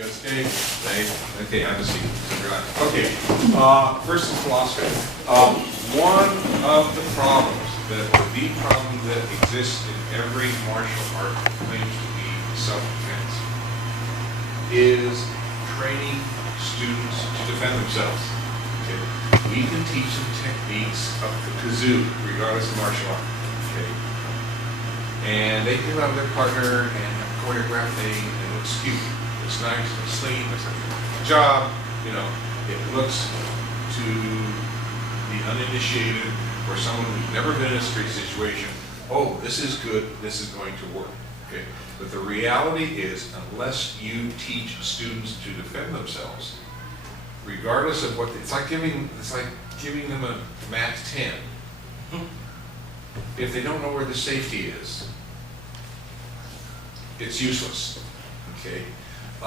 guys okay? Okay, have a seat. Okay, first some philosophy. One of the problems, the problem that exists in every martial art that claims to be self-defense is training students to defend themselves. Okay? We can teach them techniques of the kazoo, regardless of martial art. Okay? And they can love their partner and have a choreographed thing, and it looks cute. It's nice, it's clean, it's like a job, you know, it looks to the uninitiated or someone who's never been in a street situation, oh, this is good, this is going to work, okay? But the reality is, unless you teach students to defend themselves, regardless of what, it's like giving them a max 10. If they don't know where the safety is, it's useless, okay? You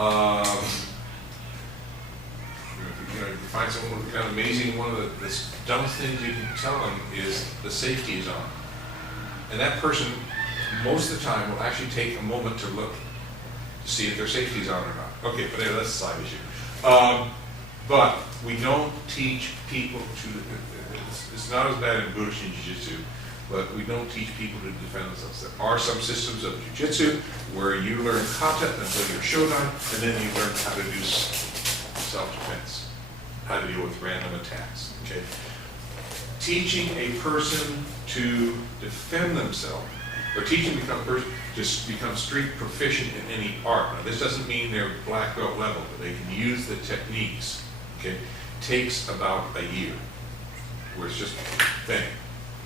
know, you find someone kind of amazing, one of the dumbest things you can tell them is the safety is on. And that person, most of the time, will actually take a moment to look to see if their safety is on or not. Okay, but anyway, that's a side issue. But we don't teach people to, it's not as bad in Budoshin Jujitsu, but we don't teach people to defend themselves. There are some systems of Jiu-Jitsu where you learn kata until you're shodan, and then you learn how to do self-defense, how to deal with random attacks, okay? Teaching a person to defend themselves, or teaching a person to become street proficient in any art. Now, this doesn't mean they're black belt level, but they can use the techniques, okay? Takes about a year, where it's just bang,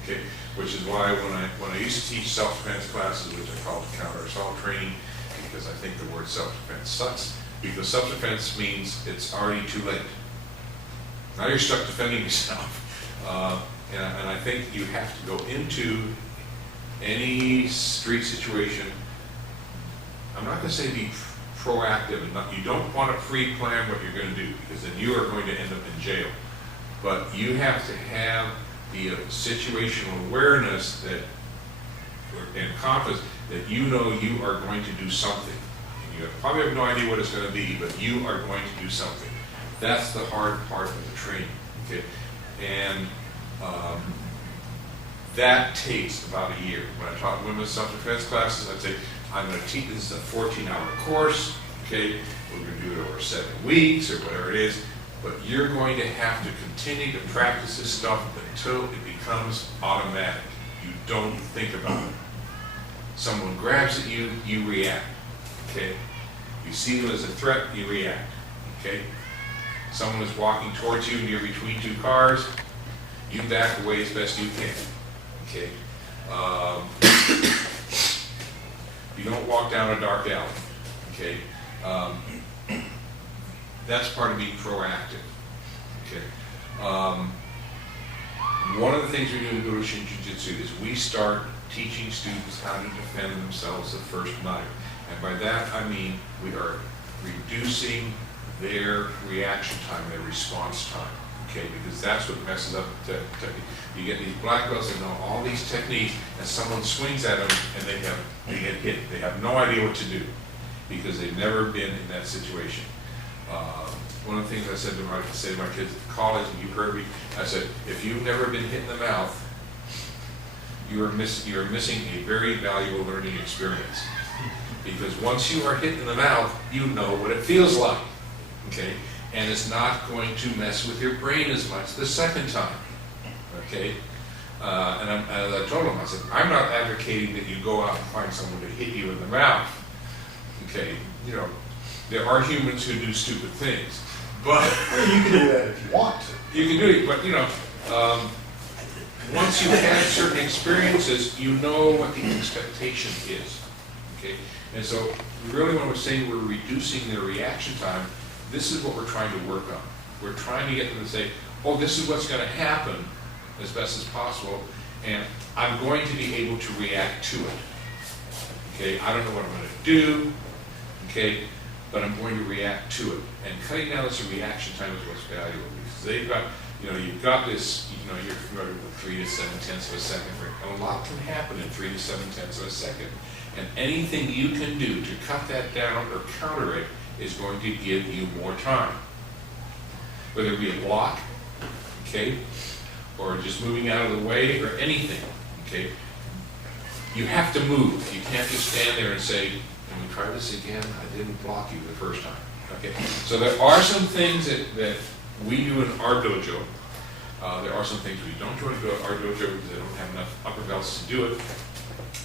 okay? Which is why when I used to teach self-defense classes, which I called counter-assault training, because I think the word self-defense sucks, because self-defense means it's already too late. Now you're stuck defending yourself. And I think you have to go into any street situation, I'm not going to say be proactive, and you don't want to pre-plan what you're going to do, because then you are going to end up in jail. But you have to have the situational awareness that, and confidence that you know you are going to do something. And you probably have no idea what it's going to be, but you are going to do something. That's the hard part of the training. Okay? And that takes about a year. When I taught women's self-defense classes, I'd say, I'm going to teach, this is a 14-hour course, okay? We're going to do it over 7 weeks or whatever it is, but you're going to have to continue to practice this stuff until it becomes automatic. You don't think about it. Someone grabs at you, you react, okay? You see them as a threat, you react, okay? Someone is walking towards you and you're between two cars, you back away as best you can, okay? You don't walk down a dark alley, okay? That's part of being proactive, okay? One of the things we do in Budoshin Jujitsu is we start teaching students how to defend themselves the first night. And by that I mean we are reducing their reaction time, their response time, okay? Because that's what messes up the technique. You get these black belts that know all these techniques, and someone swings at them and they get hit. They have no idea what to do because they've never been in that situation. One of the things I said to my kids at college, and you heard me, I said, if you've never been hit in the mouth, you are missing a very valuable learning experience. Because once you are hit in the mouth, you know what it feels like, okay? And it's not going to mess with your brain as much the second time, okay? And as I told them, I said, I'm not advocating that you go out and find someone to hit you in the mouth, okay? You know, there are humans who do stupid things, but you can do that if you want to. You can do it, but you know, once you've had certain experiences, you know what the expectation is, okay? And so, really when we're saying we're reducing their reaction time, this is what we're trying to work on. We're trying to get them to say, oh, this is what's going to happen as best as possible, and I'm going to be able to react to it. Okay, I don't know what I'm going to do, okay, but I'm going to react to it. And cutting down this reaction time is what's valuable, because they've got, you know, you've got this, you know, you're familiar with 3 to 7/10 of a second, right? A lot can happen in 3 to 7/10 of a second. And anything you can do to cut that down or counter it is going to give you more time. Whether it be a block, okay, or just moving out of the way, or anything, okay? You have to move. You can't just stand there and say, can we try this again? I didn't block you the first time. Okay, so there are some things that we do in our dojo. There are some things we don't do in our dojo because they don't have enough upper belts to do it.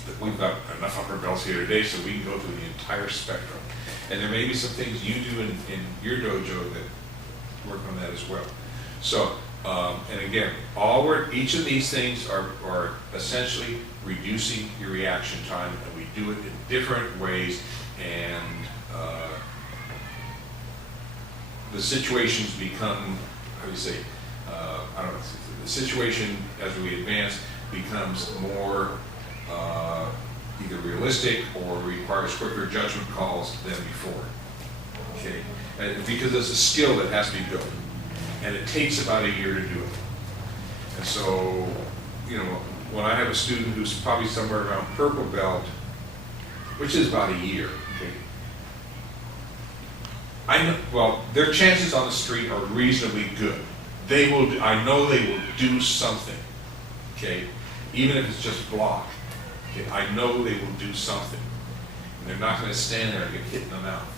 But we've got enough upper belts here today, so we can go through the entire spectrum. And there may be some things you do in your dojo that work on that as well. So, and again, each of these things are essentially reducing your reaction time, and we do it in different ways, and the situations become, how do you say, I don't know, the situation as we advance becomes more either realistic or requires quicker judgment calls than before, okay? And because it's a skill that has to be built, and it takes about a year to do it. And so, you know, when I have a student who's probably somewhere around purple belt, which is about a year, okay? I know, well, their chances on the street are reasonably good. They will, I know they will do something, okay? Even if it's just block, okay? I know they will do something. And they're not gonna stand there and get hit in the mouth.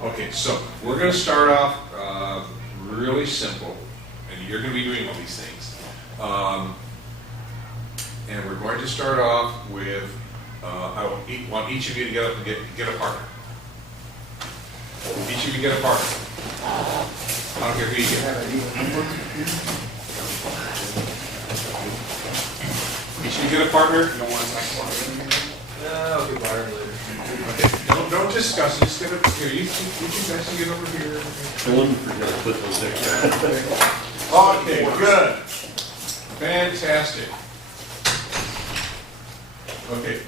Okay, so we're gonna start off really simple, and you're gonna be doing all these things. And we're going to start off with, I want each of you to get up and get a partner. Each of you get a partner. I don't care who you get. Each of you get a partner. You don't want to talk about it? No, I'll get wired later. Okay. Don't discuss it. Just get up here. You guys can get over here. I wouldn't forget to put those there. Okay, good. Fantastic. Okay.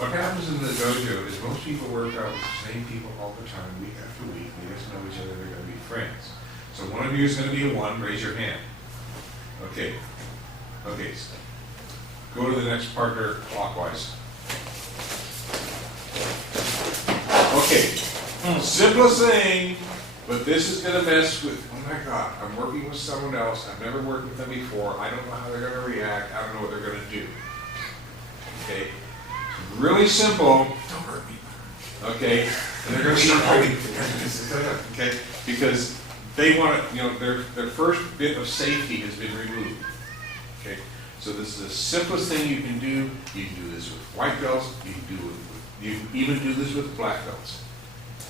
What happens in the dojo is most people work out with the same people all the time, week after week. They just know each other, they're going to be friends. So one of you is going to be a 1, raise your hand. Okay. Okay. So go to the next partner clockwise. Okay. Simplest thing, but this is going to mess with, oh my God, I'm working with someone else. I've never worked with them before. I don't know how they're going to react. I don't know what they're going to do. Okay. Really simple. Don't hurt me. Okay, and they're going to start fighting. Okay, because they want to, you know, their first bit of safety has been removed. Okay, so this is the simplest thing you can do. You can do this with white belts. You can do it with, you can even do this with black belts,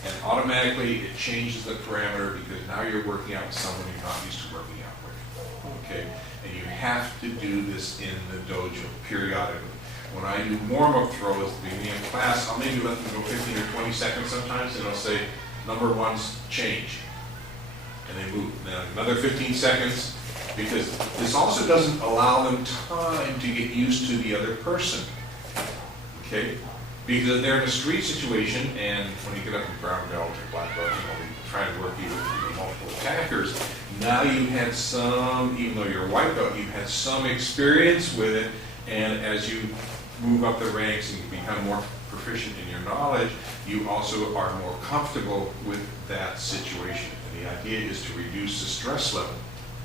and automatically it changes the parameter because now you're working out with someone you're not used to working out with. Okay, and you have to do this in the dojo periodically. When I do warm-up throws at the beginning of class, I'll maybe let them go 15 or 20 seconds sometimes, and I'll say, number 1's change. And they move. Then another 15 seconds, because this also doesn't allow them time to get used to the other person. Okay? Because they're in a street situation, and when you get up in brown belt or black belt, you know, trying to work even with multiple attackers, now you've had some, even though you're a white belt, you've had some experience with it, and as you move up the ranks and you become more proficient in your knowledge, you also are more comfortable with that situation. And the idea is to reduce the stress level.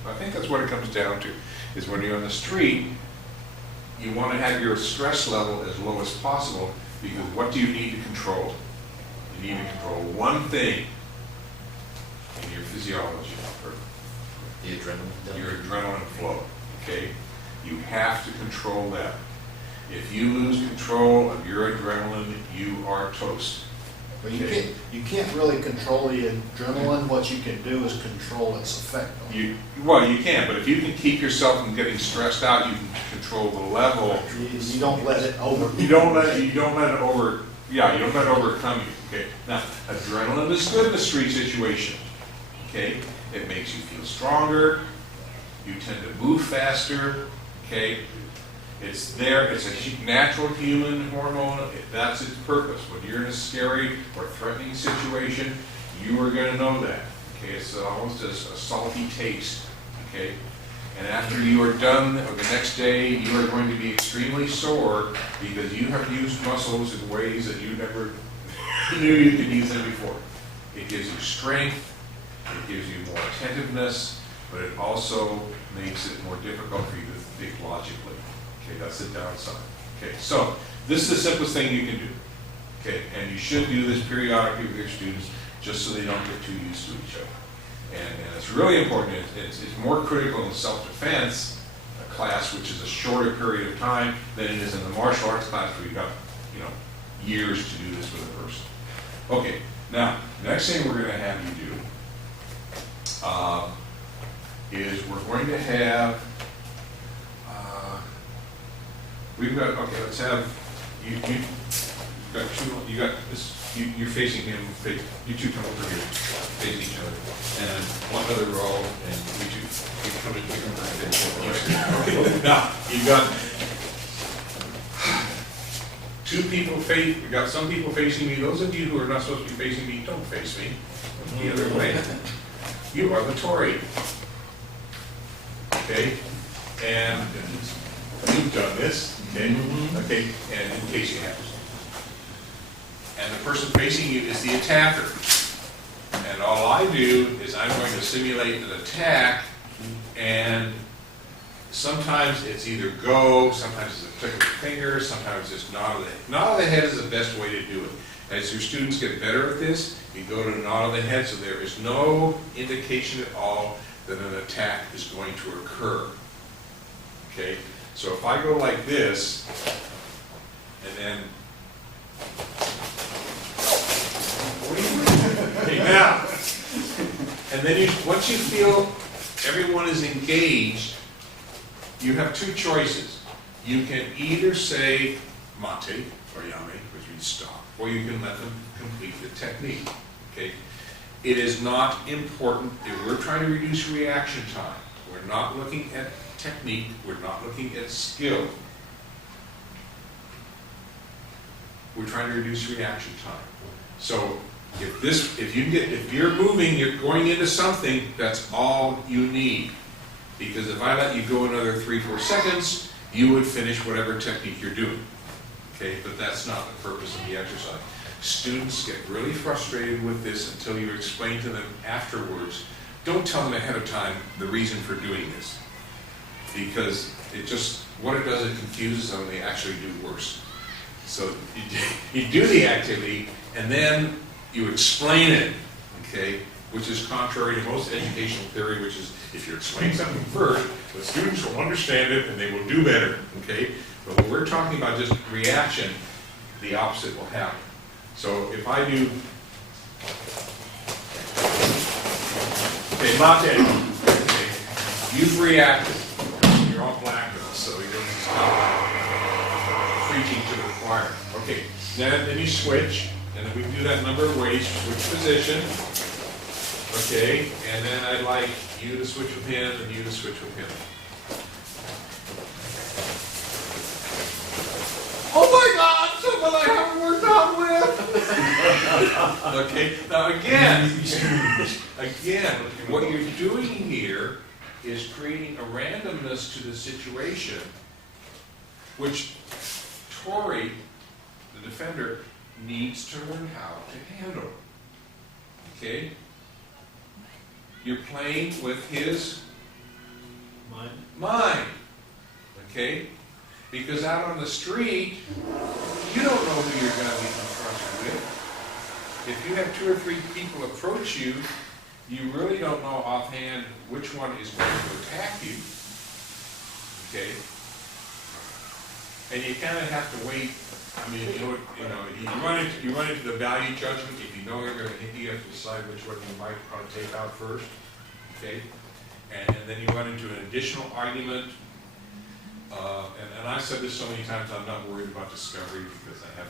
I think that's what it comes down to, is when you're on the street, you want to have your stress level as low as possible, because what do you need to control? You need to control one thing in your physiology, or The adrenaline. your adrenaline flow, okay? You have to control that. If you lose control of your adrenaline, you are toast. But you can't really control the adrenaline. What you can do is control its effect on you. Well, you can, but if you can keep yourself from getting stressed out, you can control the level. You don't let it over. You don't let it over. Yeah, you don't let it overcome you. Okay. Now, adrenaline is good in a street situation. Okay. It makes you feel stronger. You tend to move faster. Okay. It's there, it's a natural human hormone, that's its purpose. When you're in a scary or threatening situation, you are going to know that. Okay, it's almost a salty taste. Okay, and after you are done, or the next day, you are going to be extremely sore because you have used muscles in ways that you never knew you could use them before. It gives you strength, it gives you more attentiveness, but it also makes it more difficult for you to think logically. Okay, that's the downside. Okay, so this is the simplest thing you can do. Okay, and you should do this periodically with your students just so they don't get too used to each other. And it's really important. It's more critical in self-defense class, which is a shorter period of time, than it is in the martial arts class where you've got, you know, years to do this with a person. Okay, now, next thing we're going to have you do is we're going to have, we've got, okay, let's have, you got two, you got this, you're facing him, you two come over here, face each other, and one other row, and you two, you come in here. Okay, now, you've got two people face, you've got some people facing me. Those of you who are not supposed to be facing me, don't face me. The other way. You are the Tory. Okay? And you've done this, okay? Okay, and in case you haven't. And the person facing you is the attacker. And all I do is I'm going to simulate an attack, and sometimes it's either go, sometimes it's a click of the finger, sometimes it's nod of the head. Nod of the head is the best way to do it. As your students get better at this, you go to nod of the head, so there is no indication at all that an attack is going to occur. Okay? So if I go like this, and then okay, now, and then once you feel everyone is engaged, you have two choices. You can either say mate or yame, which means stop, or you can let them complete the technique. Okay? It is not important. If we're trying to reduce reaction time, we're not looking at technique, we're not looking at skill. We're trying to reduce reaction time. So if you're moving, you're going into something, that's all you need. Because if I let you go another 3-4 seconds, you would finish whatever technique you're doing. Okay, but that's not the purpose of the exercise. Students get really frustrated with this until you explain to them afterwards. Don't tell them ahead of time the reason for doing this. Because what it does, it confuses them and they actually do worse. So you do the activity and then you explain it, okay, which is contrary to most educational theory, which is if you explain something first, the students will understand it and they will do better, okay? But when we're talking about just reaction, the opposite will happen. So if I do, okay, mate, okay, you've reacted. You're all black now, so you don't stop preaching to the choir. Okay, then you switch, and then we can do that number of ways, switch position. Okay, and then I'd like you to switch with him and you to switch with him. Oh my God, someone I haven't worked out with! Okay, now again, what you're doing here is creating a randomness to the situation, which Tori, the defender, needs to learn how to handle. Okay? You're playing with his mind. Okay? Because out on the street, you don't know who you're going to be confronted with. If you have 2 or 3 people approach you, you really don't know offhand which one is going to attack you. Okay? And you kind of have to wait. I mean, you run into the value judgment. If you know they're going to hit you, you have to decide which one you might want to take out first. Okay? And then you run into an additional argument. And I've said this so many times, I'm not worried about discovery because I have.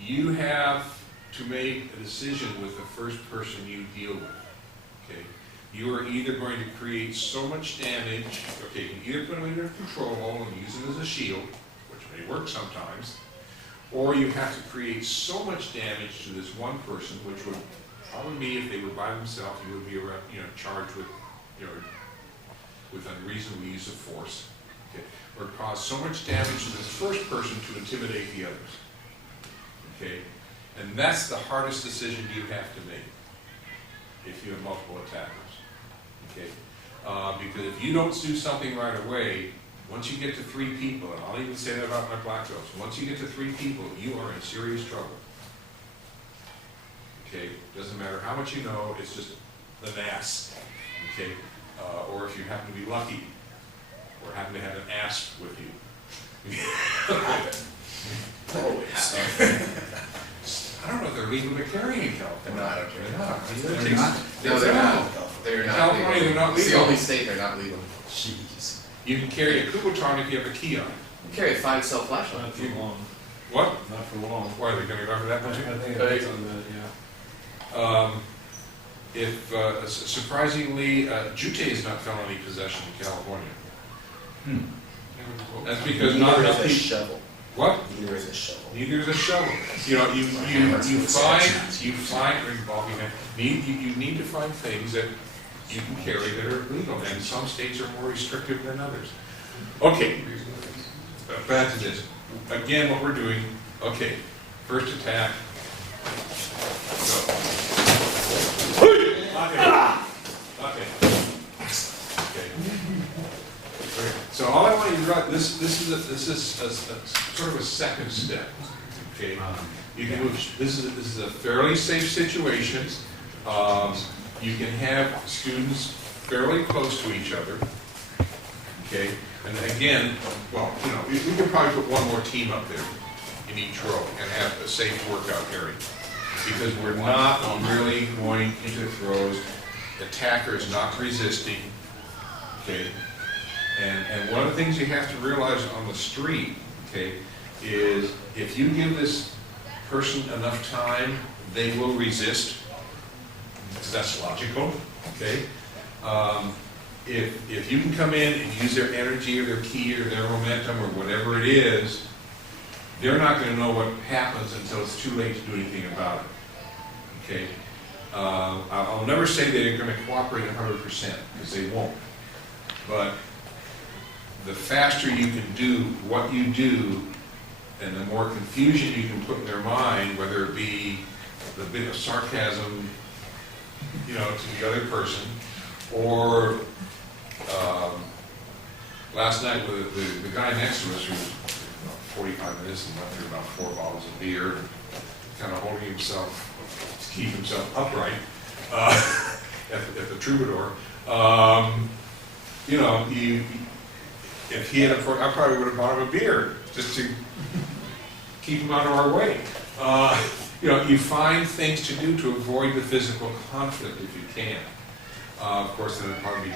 You have to make a decision with the first person you deal with. Okay? You are either going to create so much damage, okay, you can either put them under control and use them as a shield, which may work sometimes, or you have to create so much damage to this one person, which would probably be, if they were by themselves, you would be charged with, with unreasonable use of force, okay, or cause so much damage to this first person to intimidate the others. okay? And that's the hardest decision you have to make if you have multiple attackers, okay? Because if you don't do something right away, once you get to 3 people, and I'll even say that about my black belts, once you get to 3 people, you are in serious trouble. Okay, doesn't matter how much you know, it's just an ass, okay? Or if you happen to be lucky, or happen to have an ass with you. I don't know if they're legal to carry in California. No, I don't care. They're not. They're not? No, they're not. They're not California, legal. they're not It's the legal. only state they're not legal. Jeez. You can carry a Kubotan if you have a key on it. You carry a 5-cell flashlight. Not for long, What? not for long. Why are they going to offer that I much? think it's on the, yeah. Surprisingly, jute is not felony possession in California. That's because not Neither enough is a people. shovel. What? Neither is a shovel. Neither is a shovel. You know, you need to find things that you can carry that are legal, and some states are more restrictive than others. Okay, back to this. Again, what we're doing, okay, first attack, go. Okay. So all I want you to write, this is a sort of a second step. Okay, you can move. This is a fairly safe situation. You can have students fairly close to each other. Okay, and again, well, you know, we could probably put one more team up there in each row and have a safe workout area, because we're not really going into throws. Attacker is not resisting. Okay. And one of the things you have to realize on the street, okay, is if you give this person enough time, they will resist. That's logical, okay? If you can come in and use their energy or their ki or their momentum or whatever it is, they're not going to know what happens until it's too late to do anything about it, okay? I'll never say they're going to cooperate 100%, because they won't. But the faster you can do what you do, and the more confusion you can put in their mind, whether it be the bit of sarcasm, you know, to the other person, or last night with the guy next to us who was 45 minutes and went through about 4 bottles of beer, kind of holding himself to keep himself upright at the troubadour. You know, if he had, I probably would have bought him a beer just to keep him out of our way. You know, you find things to do to avoid the physical conflict if you can. Of course, then it'd probably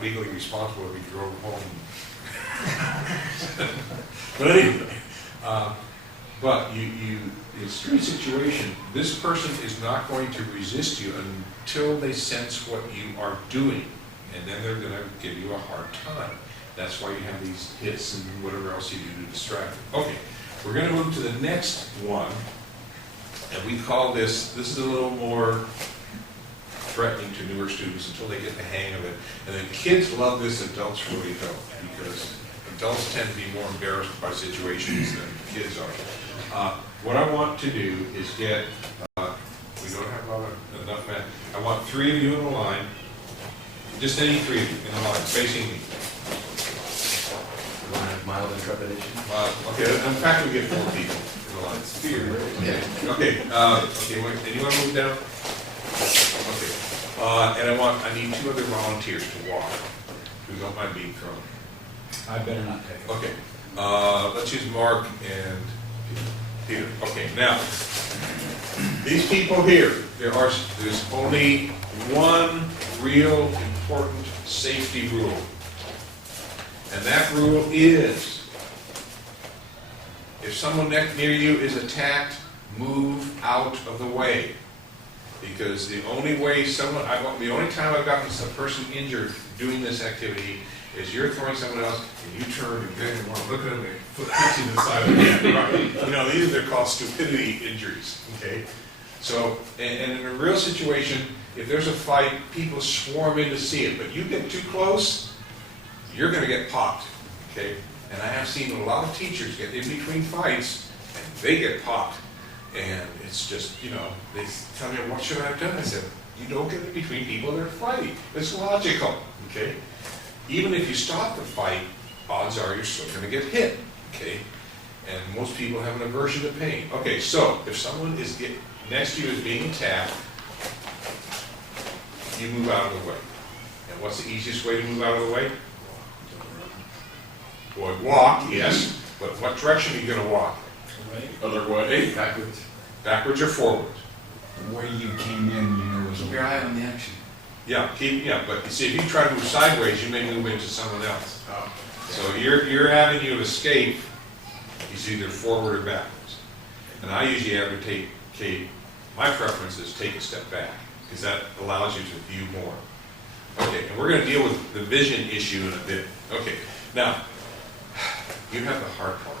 be legally responsible if he drove home. But anyway, but in a street situation, this person is not going to resist you until they sense what you are doing, and then they're going to give you a hard time. That's why you have these hits and whatever else you do to distract them. Okay, we're going to move to the next one, and we call this is a little more threatening to newer students until they get the hang of it. And then kids love this, adults really don't, because adults tend to be more embarrassed by situations than kids are. What I want to do is get, we don't have enough men, I want 3 of you in a line, just any 3 of you in a line, facing me. Line of mild intrepidation. Okay, in fact, we get 4 people in the line. It's fear. Yeah. Okay, wait, anyone move down? Okay, and I need 2 other volunteers to walk, who don't mind being thrown. I better not take it. Okay, let's use Mark and Peter. Okay, now, these people here, there's only one real important safety rule. And that rule is, if someone near you is attacked, move out of the way. Because the only time I've gotten a person injured doing this activity is you're throwing someone else, and you turn and you want to look at them and put hits in the side of the head. Right? You know, these are called stupidity injuries. Okay, so and in a real situation, if there's a fight, people swarm in to see it, but you get too close, you're going to get popped. Okay, and I have seen a lot of teachers get in between fights, and they get popped. And it's just, you know, they tell me, what should I have done? I said, you don't get in between people that are fighting. It's logical, okay? Even if you stop the fight, odds are you're still gonna get hit, okay? And most people have an aversion to pain. Okay, so if someone is next to you is being attacked, you move out of the way. And what's the easiest way to move out of the way? Boy, walk, yes, but what direction are you gonna walk? Other way? Backwards. Backwards or forwards? The way you came in, you know, was Keep a your eye on the action. Yeah, but you see, if you try to move sideways, you may move into someone else. Oh. So your avenue of escape is either forward or backwards. And I usually advocate, my preference is take a step back, because that allows you to view more. Okay, and we're going to deal with the vision issue in a bit. Okay, now, you have the hard part.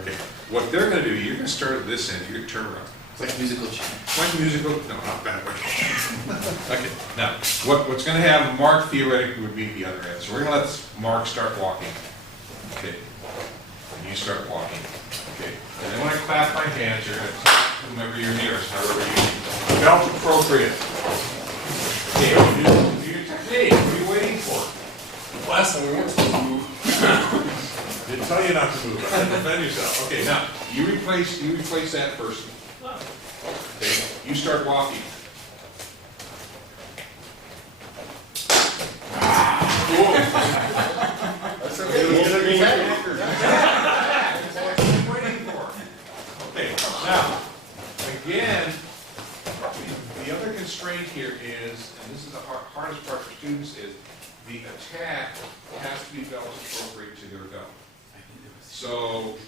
Okay, what they're going to do, you're going to start at this end, you're going to turn around. It's like a musical chair. Like musical, no, not that way. Okay, now, what's going to happen, Mark theoretically would be the other end. So we're going to let Mark start walking. Okay, and you start walking. Okay, and then when I clap my hands, you're going to tap whomever you're nearest, however you need. Belt appropriate. Okay, do your technique. What are you waiting for? Last time we weren't supposed to move. Didn't tell you not to move. I said defend yourself. Okay, now you replace that person. Okay, you start walking. That's okay. He's gonna be back. That's what I'm waiting for. Okay, now again, the other constraint here is, and this is the hardest part for students, is the attack has to be belt appropriate to their belt. So,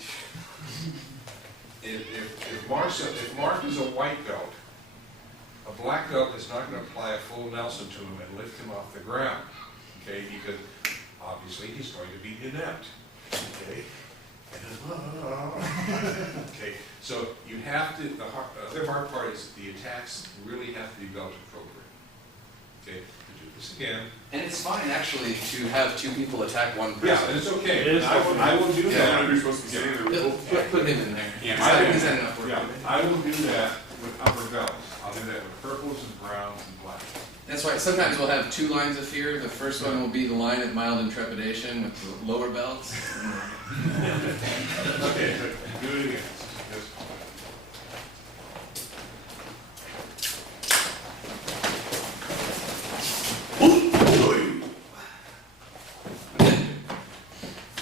if Mark is a white belt, a black belt is not going to apply a full Nelson to him and lift him off the ground, okay? Because obviously he's going to be inept, okay? Okay, so you have to. The other hard part is the attacks really have to be belt appropriate. Okay, to do this again. And it's fine, actually, to have two people attack one person. Yeah, it's okay. It is I will do that. Yeah. supposed to get in there. Put him in there. Yeah, He's had enough work. Yeah, I will do that with upper belts. I'll do that with purples and browns and blacks. That's why sometimes we'll have two lines of fear. The first one will be the line of mild intrepidation with the lower belts. Okay, do it again. Yes.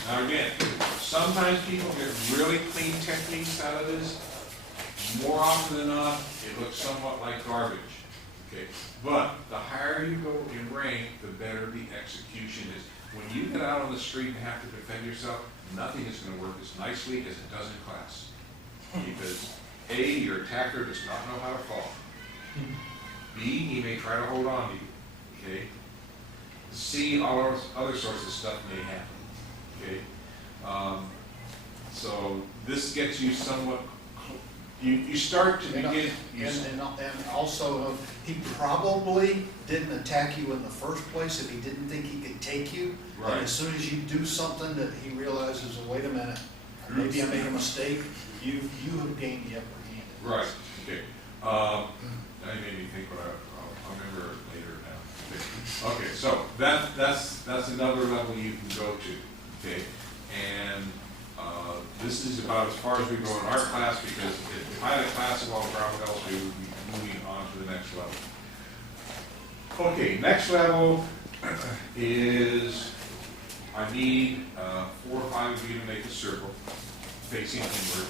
Now again, sometimes people get really clean techniques out of this. More often than not, it looks somewhat like garbage. Okay, but the higher you go in rank, the better the execution is. When you get out on the street and have to defend yourself, nothing is going to work as nicely as it does in class. Because A, your attacker does not know how to fall. B, he may try to hold on to you. Okay. C, all those other sorts of stuff may happen. Okay. So this gets you somewhat. You start to begin. And also, he probably didn't attack you in the first place if he didn't think he could take you. Right. And as soon as you do something that he realizes, wait a minute, maybe I made a mistake, you have gained the upper hand. Right. Okay. That made me think, but I'll remember it later now. Okay. So that's another level you can go to. Okay. And this is about as far as we go in our class, because if I had a class of all brown belts, we would be moving on to the next level. Okay, next level is I need 4 or 5 of you to make a circle facing inward.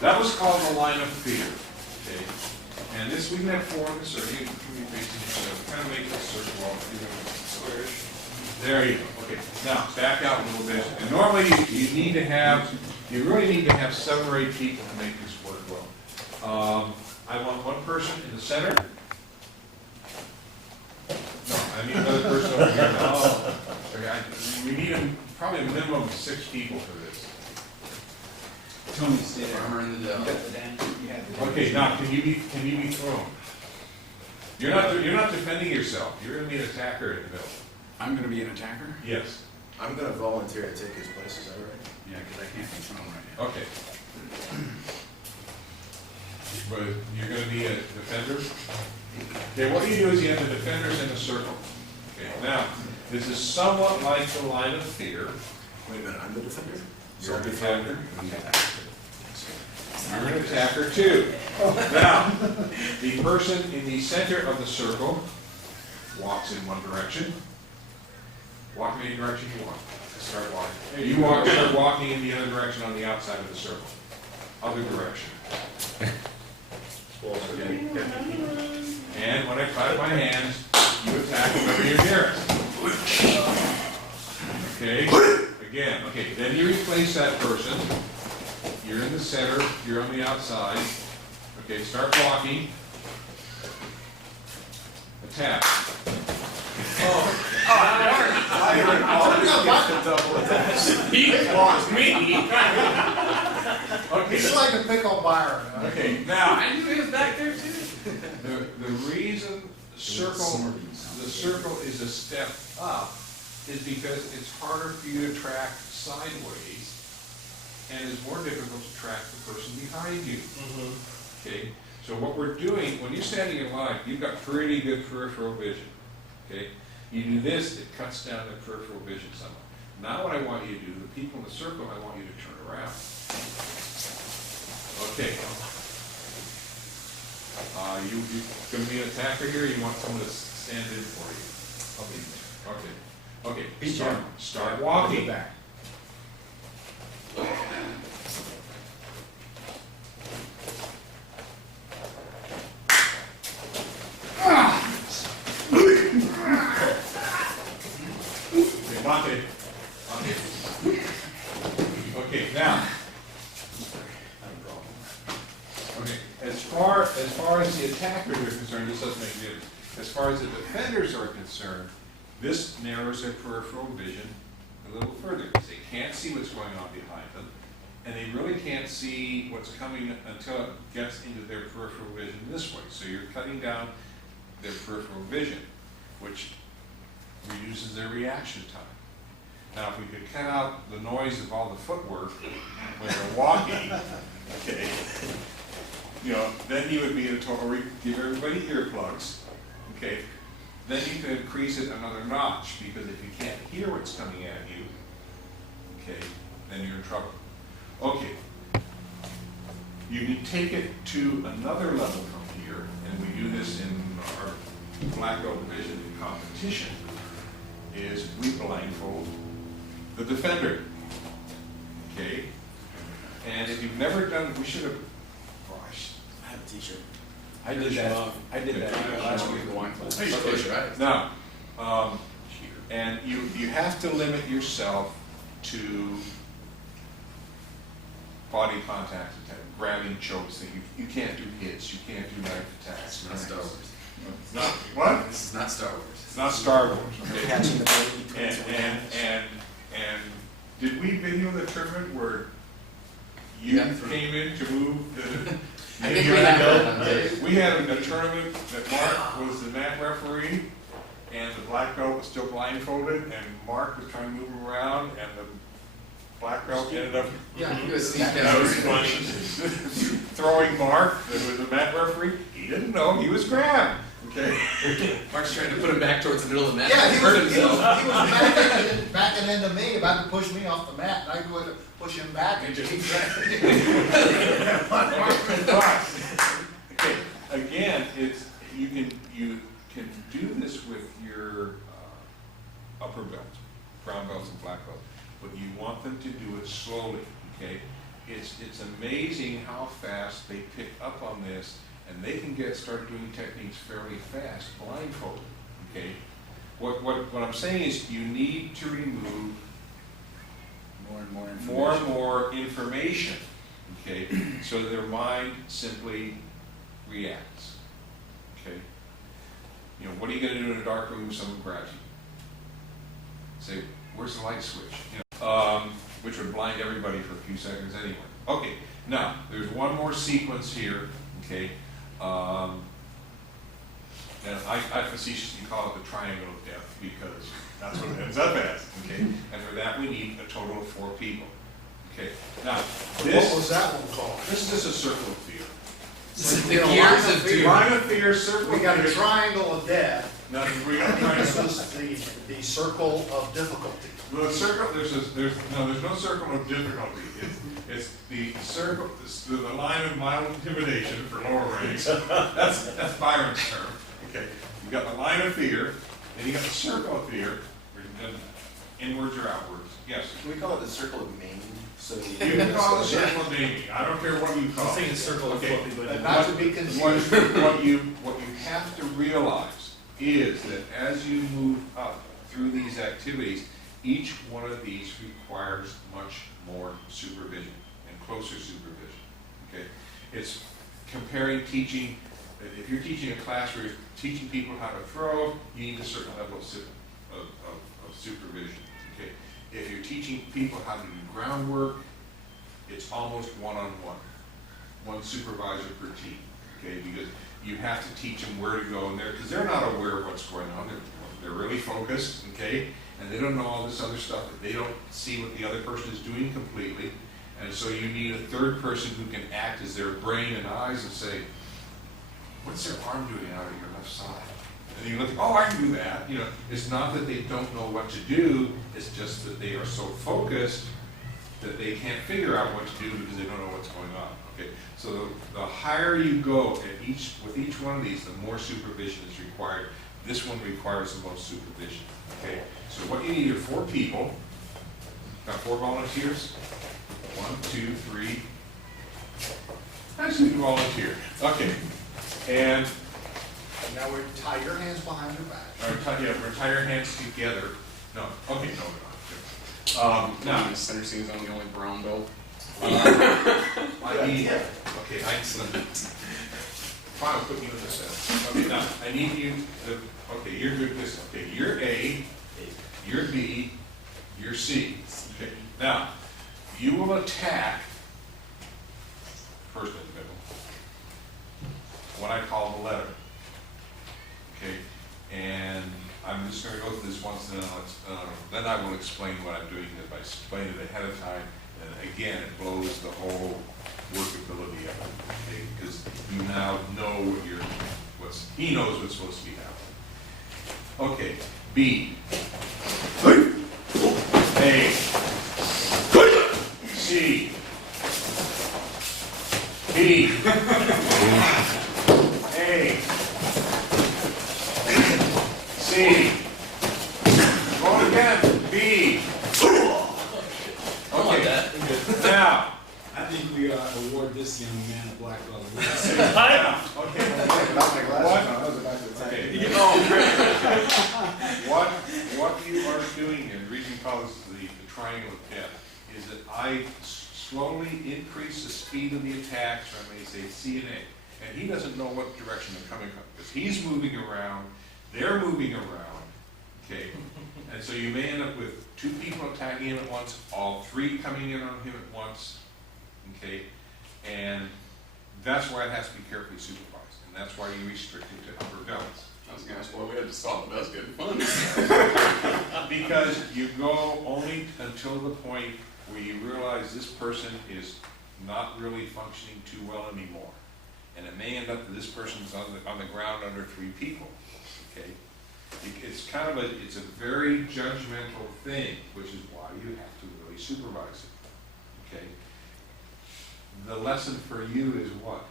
That was called the line of fear. Okay, and this we can have 4 in the circle. You can be facing yourself. Kind of make a circle all squarish. There you go. Okay, now back out a little bit. And normally you really need to have 7 or 8 people to make this work well. I want one person in the center. No, I need another person over here. Oh, okay, we need probably a minimum of 6 people for this. Tony's there. Armor in the You dome. got the dance. You have the Okay, now can you be thrown? You're not defending yourself. You're going to be an attacker in the middle. I'm going to be an attacker. Yes. I'm gonna volunteer to take his place, is that right? Yeah, because I can't control him right now. Okay. But you're gonna be a defender? Okay, what you do is you have the defenders in a circle. Okay, now, this is somewhat like the line of fear. Wait a minute, I'm the defender? You're a So defender. I'm the attacker. You're an attacker too. Now, the person in the center of the circle walks in one direction. Walk in any direction you want. Start walking. You start walking in the other direction on the outside of the circle. Other direction. Okay. And when I clap my hands, you attack whoever you're nearest. Okay? Again, okay, then you replace that person. You're in the center, you're on the outside. Okay, start walking. Attack. He wants me. Okay, It's like a pickle Byron. Huh? okay, now, I knew he was back there too. the reason the circle is a step up is because it's harder for you to track sideways and it's more difficult to track the person behind you. Okay, so what we're doing, when you're standing in line, you've got pretty good peripheral vision. Okay, you do this, it cuts down the peripheral vision somewhat. Now what I want you to do, the people in the circle, I want you to turn around. Okay. You gonna be an attacker here, or you want someone to stand in for you? I'll be there. Okay. Be Start I'll walking. be back. Okay, Monte. Okay, now. Okay, as far as the attackers are concerned, this doesn't make a difference. As far as the defenders are concerned, this narrows their peripheral vision a little further. They can't see what's going on behind them, and they really can't see what's coming until it gets into their peripheral vision this way. So you're cutting down their peripheral vision, which reduces their reaction time. Now, if we could cut out the noise of all the footwork when they're walking, okay, you know, then you would be in a total, give everybody earplugs, okay, then you can increase it another notch, because if you can't hear what's coming at you, okay, then you're in trouble. Okay, you can take it to another level from here, and we do this in our black belt division in competition, is we blindfold the defender, okay? And if you've never done, we should have, gosh, I have a t-shirt. I did that last week. Close your eyes. now, and you have to limit yourself to body contact attack, grabbing chokes, that you can't do hits, you can't do knife attacks. It's not Star Wars. It's not, what? This is not Star Wars. It's not Star Wars, okay? Catching the baby. And did we video the tournament where you Yeah. came in to move the? I think we had that on tape. We had a tournament that Mark was the mat referee, and the black belt was still blindfolded, and Mark was trying to move him around, and the black belt ended up Yeah. He was sneaking That was over. funny. throwing Mark, that was the mat referee. He didn't know, he was grabbed, okay? Mark's trying to put him back towards the middle of the mat. Yeah, he Hurt was himself. backing into me, about to push me off the mat, and I go to push him back and just keep Okay, again, it's, you can do this with your upper belts, brown belts and black belts, but you want them to do it slowly, okay? It's amazing how fast they pick up on this, and they can start doing techniques fairly fast, blindfolded, okay? What I'm saying is you need to remove More and more information. more and more information, okay, so that their mind simply reacts, okay? You know, what are you gonna do in a dark room if someone grabs you? Say, where's the light switch? You know, which would blind everybody for a few seconds anyway. Okay, now, there's one more sequence here, okay? And I facetiously call it the triangle of death because that's what it ends up as, okay? And for that, we need a total of 4 people, okay? Now, What was that one called? this is just a circle of fear. The gears of doom. Line of fear, circle We of got a fear. triangle of death, Now, we got a triangle. this was the circle of difficulty. The circle, there's no circle of difficulty. It's the circle, the line of mild intimidation for lower ranks. That's Byron's term. Okay, you got the line of fear, and you got the circle of fear, and inwards or outwards. Yes. Can we call it the circle of Maine? So You can call it the circle of naming. I don't care what you call it. I think it's circle of Okay. fluffy, but Not to be confused. What you have to realize is that as you move up through these activities, each one of these requires much more supervision and closer supervision, okay? It's comparing teaching, if you're teaching a class where you're teaching people how to throw, you need a certain level of supervision, okay? If you're teaching people how to do groundwork, it's almost one-on-one, one supervisor per team, okay? Because you have to teach them where to go in there, because they're not aware of what's going on. They're really focused, okay? And they don't know all this other stuff. They don't see what the other person is doing completely. And so you need a third person who can act as their brain and eyes and say, what's their arm doing out of your left side? And you look, oh, I can do that. You know, it's not that they don't know what to do. It's just that they are so focused that they can't figure out what to do because they don't know what's going on. Okay, so the higher you go with each one of these, the more supervision is required. This one requires the most supervision. Okay, so what you need are 4 people. Got 4 volunteers? 1, 2, 3. Actually, volunteer. Okay, and Now we tie your hands behind your back. we're tie your hands together. No, okay, no, we're not. Now, The center scene is on the only brown belt. I need, okay, fine, I'll put you in the center. Okay, now, I need you, okay, you're good with this, okay, you're A, you're B, you're C. Okay, now, you will attack first in the middle, what I call the letter. Okay, and I'm just gonna go through this once, and then I will explain what I'm doing. If I explain it ahead of time, and again, it blows the whole workability of it, okay? Because you now know he knows what's supposed to be happening. Okay, B, A, C, B, A, C, going again, B. Okay, now, I think we award this young man a black belt. now, okay. What you are doing, and the reason we call this the triangle of death, is that I slowly increase the speed of the attacks, or I may say C and A, and he doesn't know what direction they're coming from, because he's moving around, they're moving around, okay? And so you may end up with 2 people attacking him at once, all 3 coming in on him at once, okay? And that's why it has to be carefully supervised, and that's why you restrict it to upper belts. I was gonna ask why we had to stop, but that's good fun. Because you go only until the point where you realize this person is not really functioning too well anymore. And it may end up that this person's on the ground under 3 people, okay? It's kind of it's a very judgmental thing, which is why you have to really supervise it, okay? The lesson for you is what?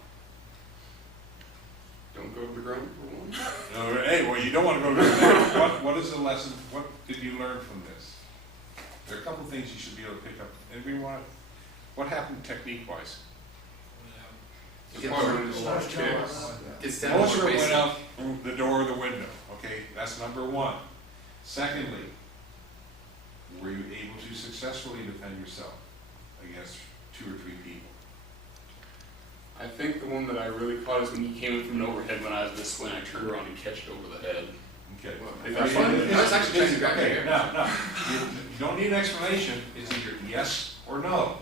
Don't go to the ground for one. No, hey, well, you don't want to go to the what is the lesson? What did you learn from this? There are a couple things you should be able to pick up. Anybody want? What happened technique-wise? Get down Moser to went basic. out the door of the window. Okay, that's number 1. Secondly, were you able to successfully defend yourself against 2 or 3 people? I think the one that I really caught is when he came in from an overhead when I was this way and I turned around and catched over the head. Okay. That's fine. I was actually trying to grab your Okay, hair. now, you don't need an explanation. It's either yes or no.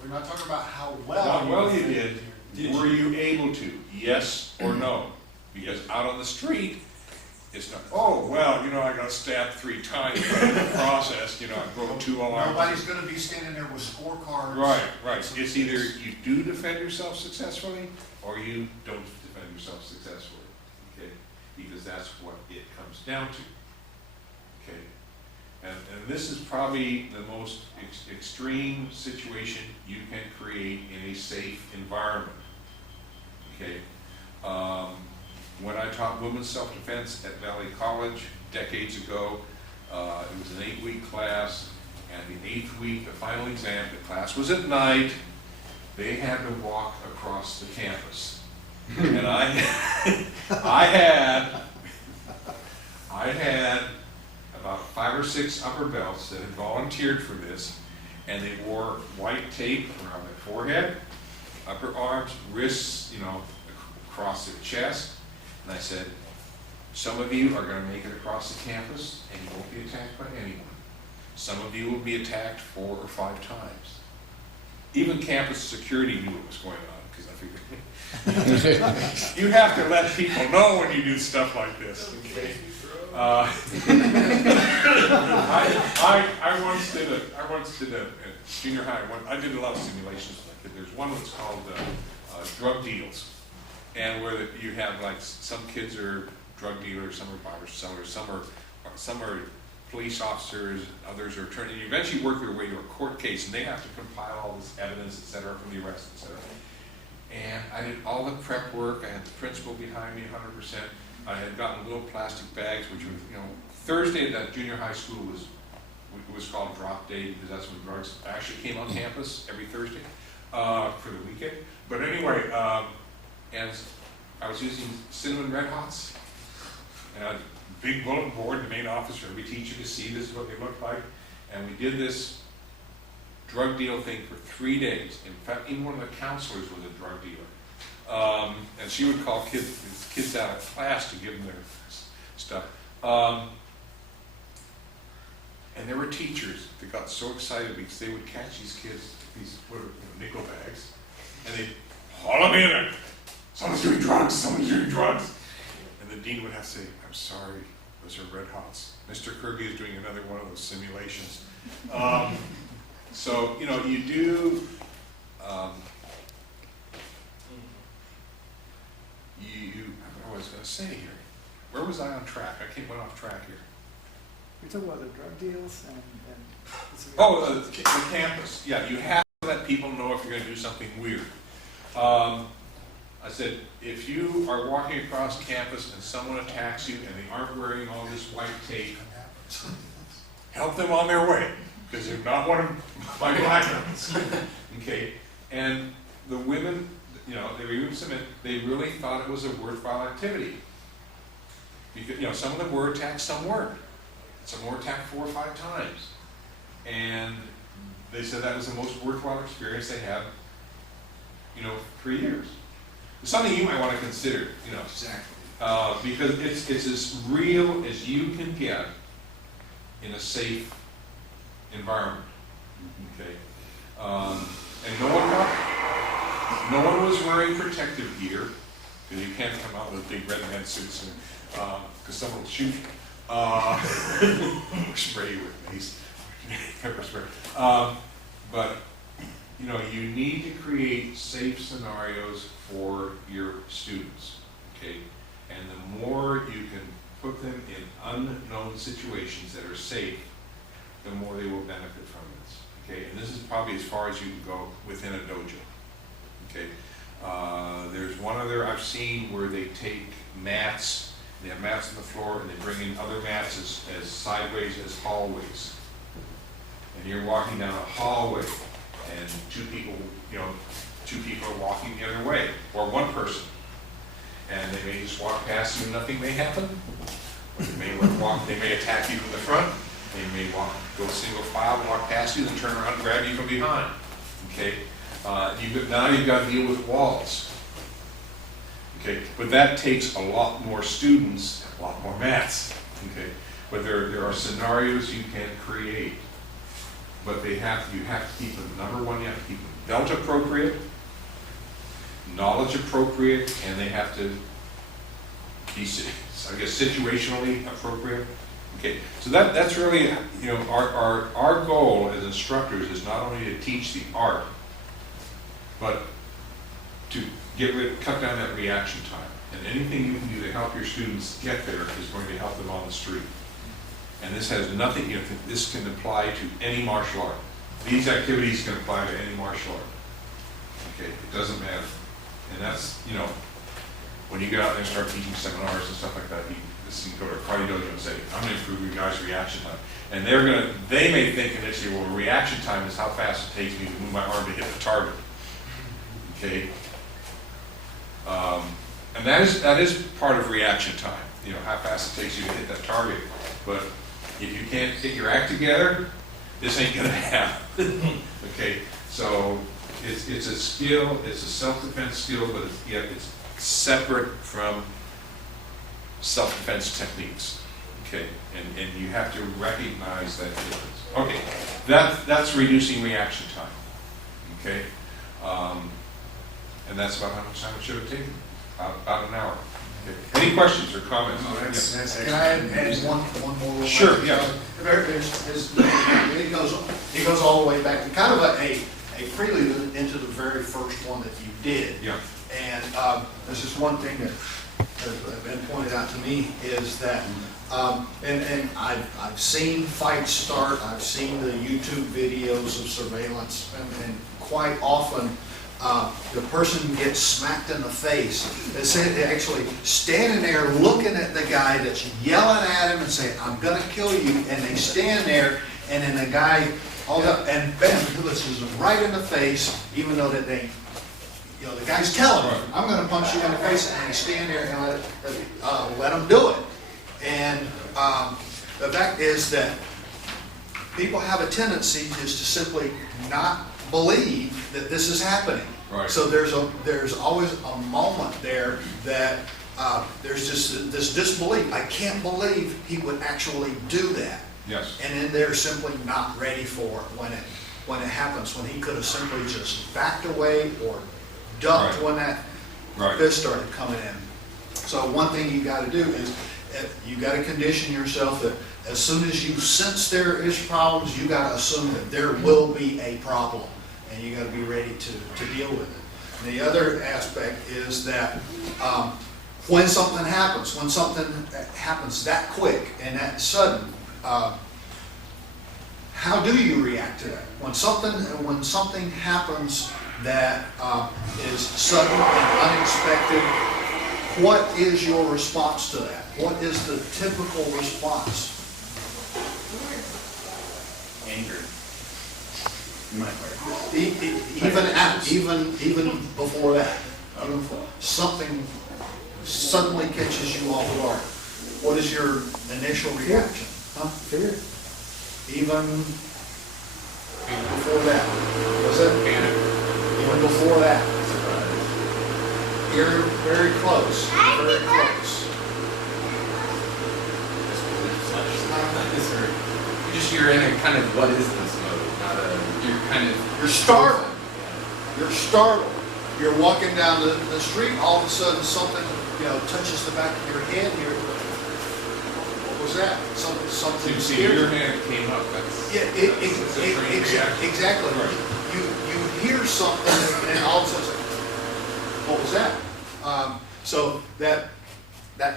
We're not talking about how well. Not well you defended did. Were you able to? Yes or no? Because out on the street, It's not, oh, well, you know, I got stabbed 3 times, but in the process, you know, I broke 2 alarms. Nobody's gonna be standing there with scorecards. Right. It's either you do defend yourself successfully, or you don't defend yourself successfully, okay? Because that's what it comes down to, okay? And this is probably the most extreme situation you can create in a safe environment, okay? When I taught women's self-defense at Valley College decades ago, it was an 8-week class, and the 8th week, the final exam, the class was at night. They had to walk across the campus. And I had about 5 or 6 upper belts that had volunteered for this, and they wore white tape around their forehead, upper arms, wrists, you know, across their chest. And I said, some of you are going to make it across the campus and you won't be attacked by anyone. Some of you will be attacked 4 or 5 times. Even campus security knew what was going on, because I figured, you have to let people know when you do stuff like this. Okay? I once did a junior high, I did a lot of simulations like that. There's one that's called drug deals. And where you have, like, some kids are drug dealers, some are buyers, sellers, some are police officers, others are attorneys. You eventually work your way to a court case, and they have to compile all this evidence, et cetera, from the arrest, et cetera. And I did all the prep work. I had the principal behind me 100%. I had gotten little plastic bags, which was, you know, Thursday at that junior high school was called drop day, because that's when drugs actually came on campus every Thursday for the weekend. But anyway, and I was using cinnamon red hots, and I had a big bulletin board in the main office for every teacher to see this is what they looked like. And we did this drug deal thing for 3 days. In fact, even one of the counselors was a drug dealer. And she would call kids out of class to give them their stuff. And there were teachers that got so excited because they would catch these kids, these nickel bags, and they'd haul them in and someone's doing drugs, someone's doing drugs. And the dean would have to say, I'm sorry, those are red hots. Mr. Kirby is doing another one of those simulations. So, you know, you do, what was I going to say here? Where was I on track? I went off track here. You're talking about the drug deals and Oh, the campus. Yeah, you have to let people know if you're going to do something weird. I said, if you are walking across campus and someone attacks you and they aren't wearing all this white tape, help them on their way, because they're not one of my black ones. Okay? And the women, you know, they were even submit, they really thought it was a worthwhile activity. Because, you know, some of them were attacked, some weren't. Some were attacked 4 or 5 times. And they said that was the most worthwhile experience they had, you know, for years. It's something you might want to consider, you know. Exactly. Because it's as real as you can get in a safe environment. Okay. And no one was wearing protective gear, because you can't come out with big red men suits, because someone will shoot you. Spray you with mace, pepper spray. But you know, you need to create safe scenarios for your students, okay? And the more you can put them in unknown situations that are safe, the more they will benefit from this, okay? And this is probably as far as you can go within a dojo, okay? There's one other I've seen where they take mats, they have mats on the floor, and they bring in other mats as sideways as hallways. And you're walking down a hallway, and two people are walking the other way, or one person. And they may just walk past you and nothing may happen. Or they may attack you from the front. They may go single file, walk past you, then turn around and grab you from behind. Okay? Now you've got to deal with walls. Okay? But that takes a lot more students, a lot more mats. Okay? But there are scenarios you can create. But you have to keep them, number one, you have to keep them belt appropriate, knowledge appropriate, and they have to I guess, situationally appropriate. Okay, so that's really, you know, our goal as instructors is not only to teach the art, but to cut down that reaction time. And anything you can do to help your students get there is going to help them on the street. And this has nothing, you know, this can apply to any martial art. These activities can apply to any martial art. Okay, it doesn't matter. And that's, you know, when you go out there and start teaching seminars and stuff like that, you can go to a karate dojo and say, I'm gonna improve your guys' reaction time. And they may think initially, well, reaction time is how fast it takes me to move my arm to hit the target. Okay? And that is part of reaction time, you know, how fast it takes you to hit that target. But if you can't get your act together, this ain't gonna happen. Okay, so it's a skill, it's a self-defense skill, but it's separate from self-defense techniques. Okay, and you have to recognize that difference. Okay, that's reducing reaction time. Okay, and that's about how much time it should have taken. About an hour. Okay. Any questions or comments? Can I add one more? Sure, yeah. It goes all the way back to kind of a prelude into the very first one that you did. Yeah. And this is one thing that has been pointed out to me is that, and I've seen fights start, I've seen the YouTube videos of surveillance, and quite often the person gets smacked in the face. They're actually standing there looking at the guy that's yelling at him and saying, I'm gonna kill you, and they stand there, and then the guy, and bam, delivers him right in the face, even though that they, you know, the guy's telling him, I'm gonna punch you in the face, and they stand there and let him do it. And the fact is that people have a tendency just to simply not believe that this is happening. Right. So there's always a moment there that there's just this disbelief. I can't believe he would actually do that. Yes. And then they're simply not ready for it when it happens, when he could have simply just backed away or ducked Right. when that Right. fist started coming in. So one thing you got to do is you got to condition yourself that as soon as you sense there is problems, you got to assume that there will be a problem, and you got to be ready to deal with it. And the other aspect is that when something happens that quick and that sudden, how do you react to that? When something happens that is sudden and unexpected, what is your response to that? What is the typical response? Anger. In my part. Even before that, something suddenly catches you off guard. What is your initial reaction? Huh? Fear. Even before that, was it? Even before that. You're very close. Very close. You're in a kind of what is this mode, not a, you're kind of. You're startled. You're startled. You're walking down the street, all of a sudden something, touches the back of your head. What was that? Something. You see, your hand came up. That's exactly. Right. You hear something, and all of a sudden, what was that? So that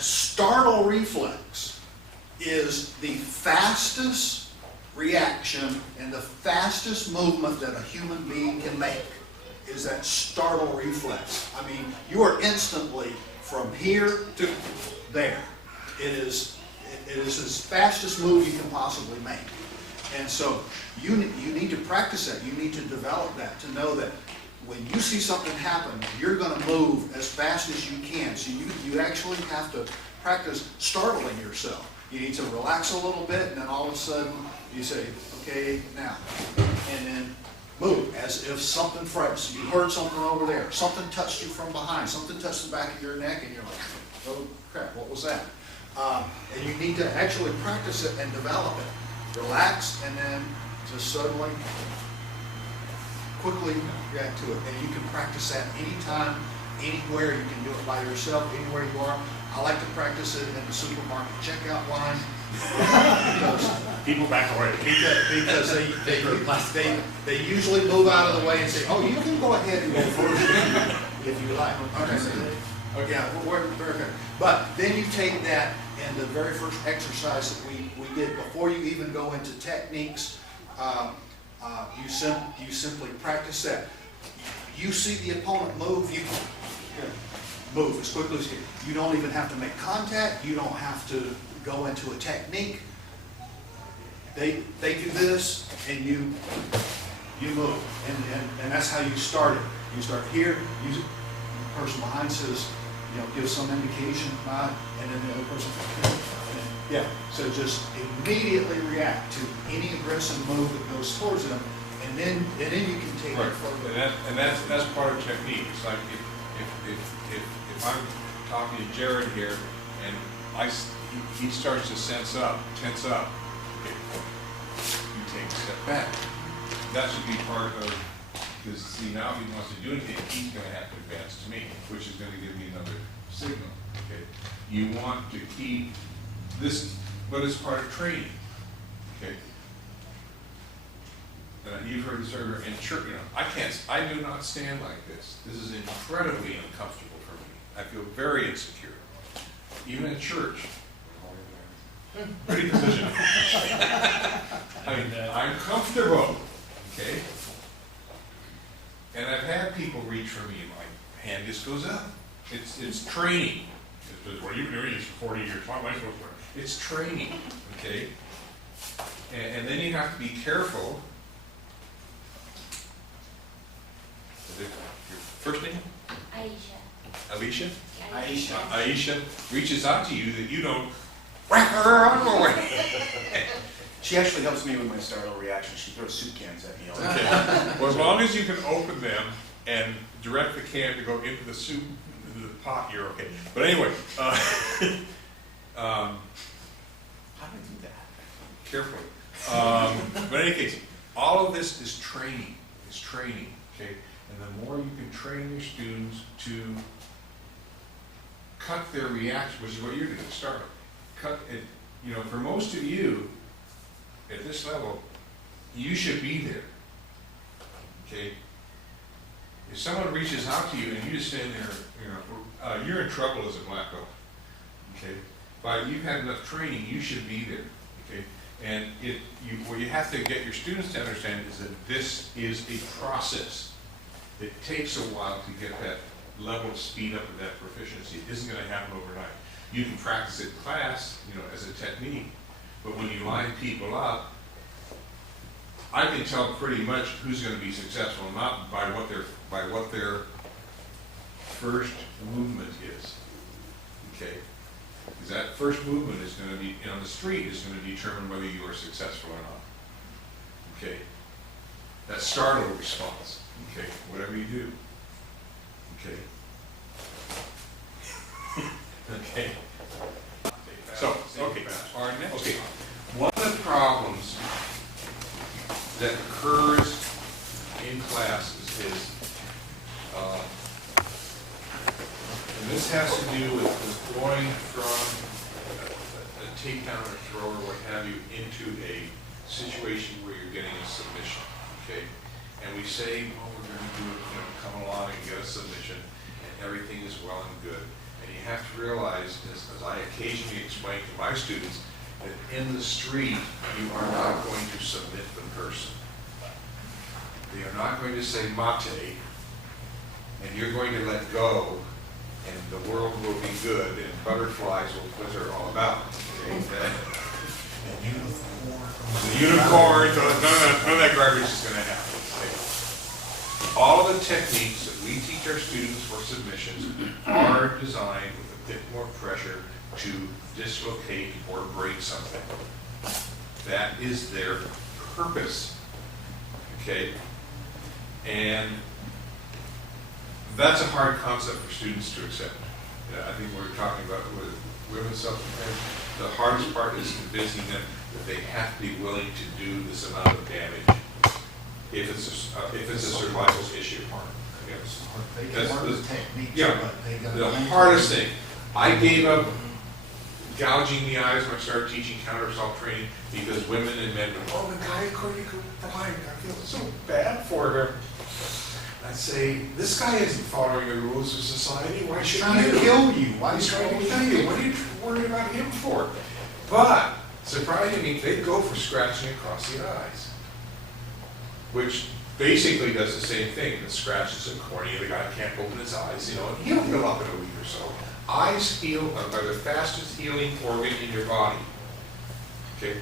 startle reflex is the fastest reaction and the fastest movement that a human being can make, is that startle reflex. I mean, you are instantly from here to there. It is the fastest move you can possibly make. And so you need to practice that. You need to develop that, to know that when you see something happen, you're going to move as fast as you can. So you actually have to practice startling yourself. You need to relax a little bit, and then all of a sudden you say, okay, now. And then move as if something frightens you. You heard something over there. Something touched you from behind. Something touched the back of your neck, and you're like, oh crap, what was that? And you need to actually practice it and develop it. Relax, and then just suddenly, quickly react to it. And you can practice that anytime, anywhere. You can do it by yourself, anywhere you are. I like to practice it in the supermarket checkout line. Because People back away. because they usually move out of the way and say, oh, you can go ahead and go first if you like. Okay, yeah, we're very good. But then you take that and the very first exercise that we did, before you even go into techniques, you simply practice that. You see the opponent move, you move as quickly as you can. You don't even have to make contact, you don't have to go into a technique. They do this and you move. And that's how you start it. You start here, the person behind says, give some indication, nod, and then the other person, yeah. So just immediately react to any aggressive move that goes towards them, and then you can take Right. it further. And that's part of technique. It's like if I'm talking to Jared here and he starts to tense up, okay, you take a step back. That should be part of, because see, now if he wants to do anything, he's going to have to advance to me, which is going to give me another signal. Okay, you want to keep this, but it's part of training. Okay. You've heard this earlier in church. I do not stand like this. This is incredibly uncomfortable for me. I feel very insecure, even in church. Pretty position. I mean, I'm comfortable. Okay. And I've had people reach for me, and my hand just goes up. It's training. What are you doing? It's 40 years. What am I supposed to do? It's training. Okay. And then you have to be careful. Is it your first name? Aisha. Alicia? Aisha. Aisha reaches out to you that you don't whack her on the way. She actually helps me with my startle reaction. She throws soup cans at me all the time. Okay. Well, as long as you can open them and direct the can to go into the soup, into the pot, you're okay. But anyway, How do I do that? carefully. But in any case, all of this is training. It's training, okay? And the more you can train your students to cut their reaction, which is what you're doing, start. Cut it, for most of you, at this level, you should be there, okay? If someone reaches out to you and you just stand there, you're in trouble as a black belt, okay? But you've had enough training, you should be there, okay? And what you have to get your students to understand is that this is a process. It takes a while to get that level of speed up and that proficiency. It isn't going to happen overnight. You can practice it in class, as a technique, but when you line people up, I can tell pretty much who's going to be successful, not by what their first movement is. Okay, because that first movement is going to be on the street is going to determine whether you are successful or not. Okay, that startle response. Okay, whatever you do. Okay. Okay. So, okay, our next. Okay, one of the problems that occurs in classes is, and this has to do with going from a takedown or throw or what have you into a situation where you're getting a submission, okay? And we say, well, we're going to do it, come along and get a submission, and everything is well and good. And you have to realize, as I occasionally explain to my students, that in the street, you are not going to submit the person. They are not going to say mate, and you're going to let go, and the world will be good, and butterflies will what they're all about. Okay? And unicorns, none of that garbage is going to happen. Okay? All of the techniques that we teach our students for submissions are designed with a bit more pressure to dislocate or break something. That is their purpose. Okay? And that's a hard concept for students to accept. I think we're talking about with women's self-defense. The hardest part is convincing them that they have to be willing to do this amount of damage if it's a survival issue. They can learn the techniques, yeah, but they got the hardest thing. I gave up gouging the eyes when I started teaching counter assault training because women and men would, oh, the guy couldn't blind, I feel so bad for him. I'd say, this guy isn't following the rules of society, why should Trying to you? kill you. Why He's is trying to kill you, what are you worried about him for? But, surprisingly, they go for scratching across the eyes, which basically does the same thing. The scratches the cornea, the guy can't open his eyes, you know, and he'll heal up in a week or so. Eyes are the fastest healing organ in your body. Okay,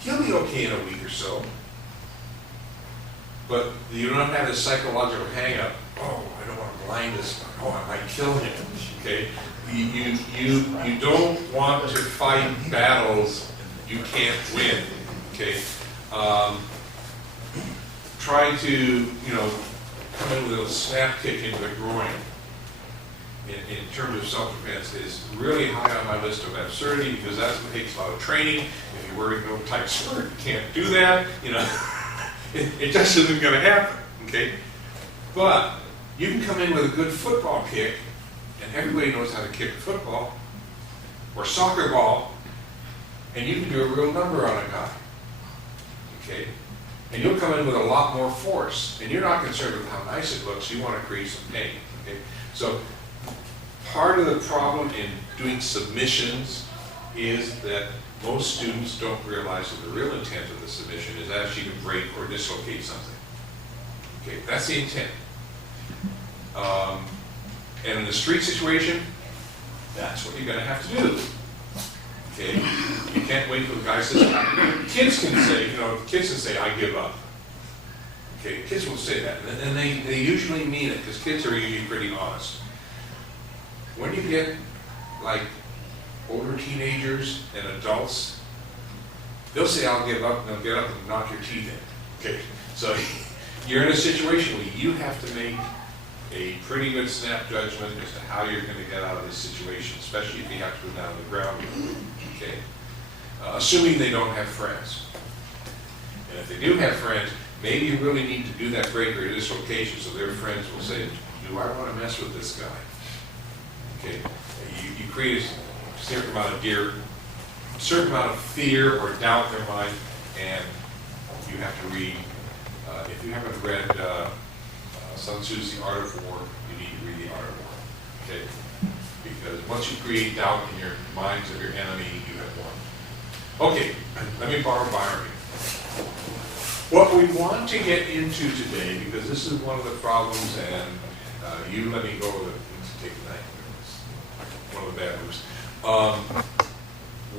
he'll be okay in a week or so, but you don't have this psychological hang-up. Oh, I don't want to blind this guy. Oh, I might kill him. Okay, you don't want to fight battles you can't win. Okay, try to, you know, come in with a snap kick into the groin in terms of self-defense is really high on my list of absurdity because that's what takes a lot of training. If you're wearing no tight skirt, you can't do that. You know, it just isn't going to happen. Okay, but you can come in with a good football kick, and everybody knows how to kick a football or soccer ball, and you can do a real number on a guy. Okay. And you'll come in with a lot more force, and you're not concerned with how nice it looks, you want to create some pain, okay? So, part of the problem in doing submissions is that most students don't realize that the real intent of the submission is actually to break or dislocate something. Okay, that's the intent. And in the street situation, that's what you're going to have to do. Okay, you can't wait for the guy to say, kids can say, you know, kids can say, I give up. Okay, kids will say that, and they usually mean it, because kids are usually pretty honest. When you get, like, older teenagers and adults, they'll say, I'll give up, and they'll get up and knock your teeth in. Okay, so you're in a situation where you have to make a pretty good snap judgment as to how you're going to get out of this situation, especially if you have to go down to the ground. Okay, assuming they don't have friends. And if they do have friends, maybe you really need to do that break or dislocation so their friends will say, do I want to mess with this guy? Okay, you create a certain amount of fear or doubt in their mind, and you have to read, if you haven't read Sun Tzu's The Art of War, you need to read The Art of War. Okay? Because once you create doubt in your minds of your enemy, you have won. Okay, let me borrow Byron. What we want to get into today, because this is one of the problems, and you let me go with it, take the night. One of the bad moves.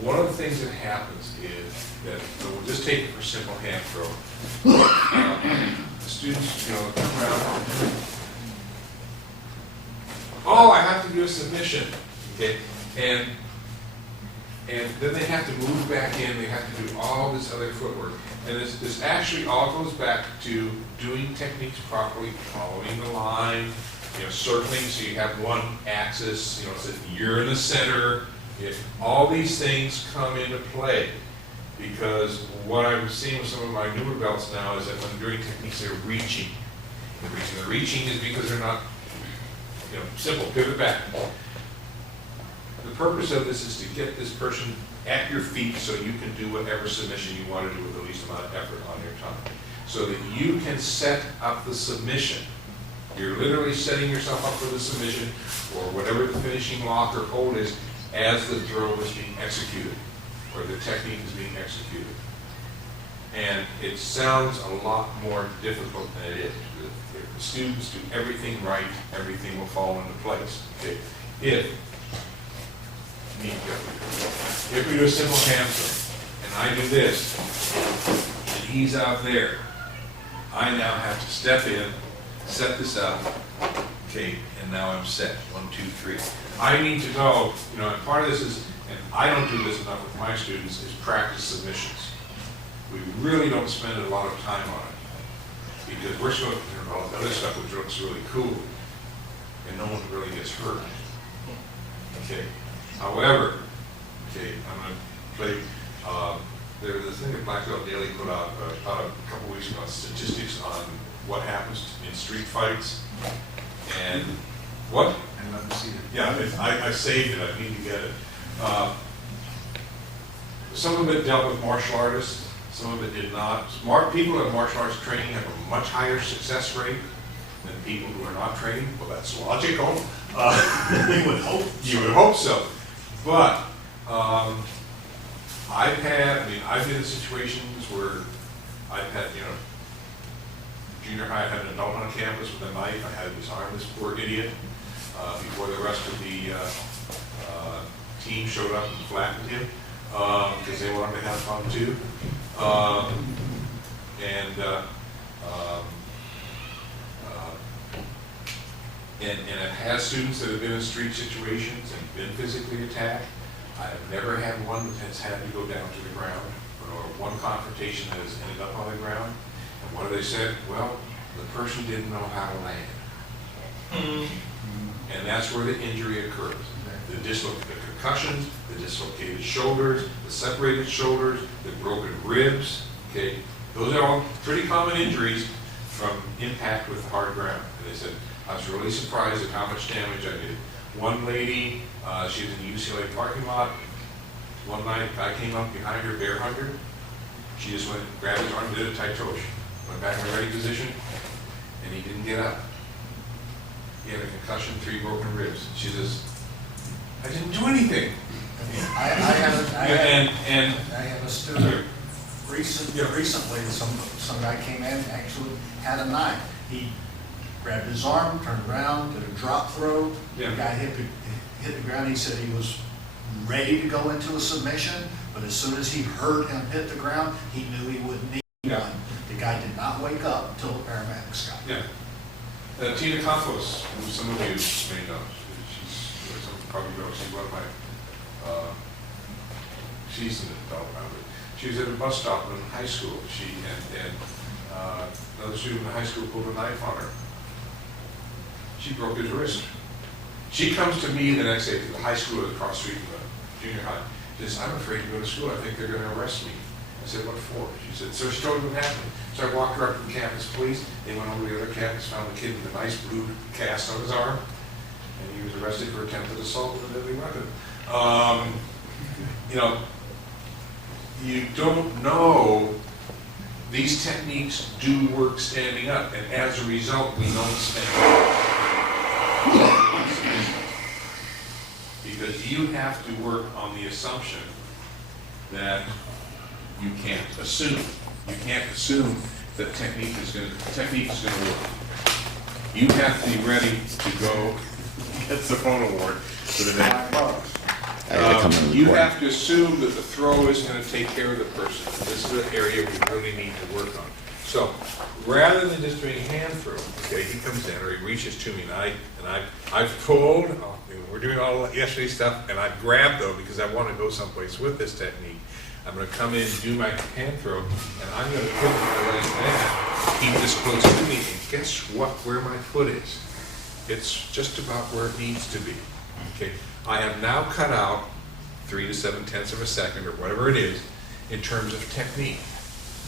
One of the things that happens is that, so we'll just take it for simple hand throw. The students, you know, come around. Oh, I have to do a submission. Okay, and then they have to move back in. They have to do all this other footwork, and this actually all goes back to doing techniques properly, following the line, you know, circling so you have one axis. You know, so you're in the center. All these things come into play. Because what I'm seeing with some of my newer belts now is that when they're doing techniques, they're reaching. The reaching is because they're not, you know, simple, pivot back. The purpose of this is to get this person at your feet so you can do whatever submission you want to do with the least amount of effort on your time. So that you can set up the submission. You're literally setting yourself up for the submission or whatever the finishing lock or hold is as the throw is being executed, or the technique is being executed. And it sounds a lot more difficult than it is. If the students do everything right, everything will fall into place. Okay? If we do a simple hand throw, and I do this, and he's out there, I now have to step in, set this up, okay, and now I'm set. 1, 2, 3. I need to know, you know, and part of this is, and I don't do this enough with my students, is practice submissions. We really don't spend a lot of time on it because we're supposed to do all the other stuff which looks really cool, and no one really gets hurt. Okay. However, okay, I'm going to play. There's a thing that Black Belt Daily put out about a couple weeks ago, statistics on what happens in street fights, and what not see it. Yeah, I saved it, I need to get it. Some of it dealt with martial artists, some of it did not. People who have martial arts training have a much higher success rate than people who are not trained. Well, that's logical. You would hope. You would hope so. But I've been in situations where I've had, junior high, I had an adult on campus with a knife. I had to disarm this poor idiot before the rest of the team showed up and flattened him because they wanted to have fun too. And I've had students that have been in street situations and been physically attacked. I have never had one that has had to go down to the ground, or one confrontation that has ended up on the ground. And what have they said? Well, the person didn't know how to land. And that's where the injury occurs. The concussions, the dislocated shoulders, the separated shoulders, the broken ribs, okay? Those are all pretty common injuries from impact with the hard ground. And they said, I was really surprised at how much damage I did. One lady, she was in the UCLA parking lot. One night, a guy came up behind her, bear hugged her. She just went, grabbed his arm, did a tight tosh. Went back in the ready position, and he didn't get up. He had a concussion, 3 broken ribs. She says, I didn't do anything. I have a student recently, some guy came in, actually had a knife. He grabbed his arm, turned around, did a drop throw. Yeah. The guy hit the ground. He said he was ready to go into a submission, but as soon as he heard him hit the ground, he knew he wouldn't need one. The guy did not wake up until the paramedics got there. Yeah. Tina Campos, who some of you may know, some probably know, she's one of my, she's an adult now, but she was at a bus stop in high school. Another student in high school pulled a knife on her. She broke his wrist. She comes to me the next day to the high school across the street from the junior high. She says, I'm afraid to go to school. I think they're going to arrest me. I said, what for? She said, so she told me what happened. So I walked her up to the campus police. They went over to the other campus, found the kid with a nice blue cast on his arm, and he was arrested for attempted assault with a deadly weapon. You don't know. These techniques do work standing up, and as a result, we don't stand up. Because you have to work on the assumption that you can't assume. You can't assume that technique is going to work. You have to be ready to go. That's the phone award for the day. You have to assume that the throw is going to take care of the person. This is the area we really need to work on. So rather than just doing a hand throw, okay, he comes in or he reaches to me, and I've pulled. We're doing all yesterday's stuff, and I've grabbed though because I want to go someplace with this technique. I'm going to come in, do my hand throw, and I'm going to put my right hand, keep this close to me, and guess what? Where my foot is? It's just about where it needs to be. Okay. I have now cut out 3 to 7/10 of a second or whatever it is in terms of technique.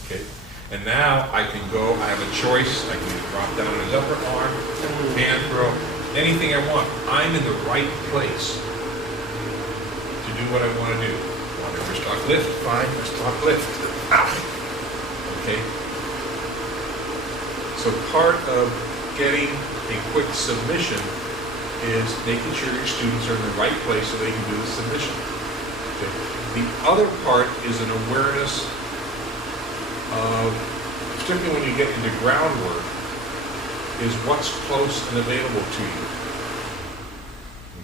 Okay. And now I can go, I have a choice, I can drop down his upper arm, hand throw, anything I want. I'm in the right place to do what I want to do. Want to wrist lock lift? Fine, wrist lock lift. Okay? So part of getting a quick submission is making sure your students are in the right place so they can do the submission. Okay? The other part is an awareness of, particularly when you get into groundwork, is what's close and available to you.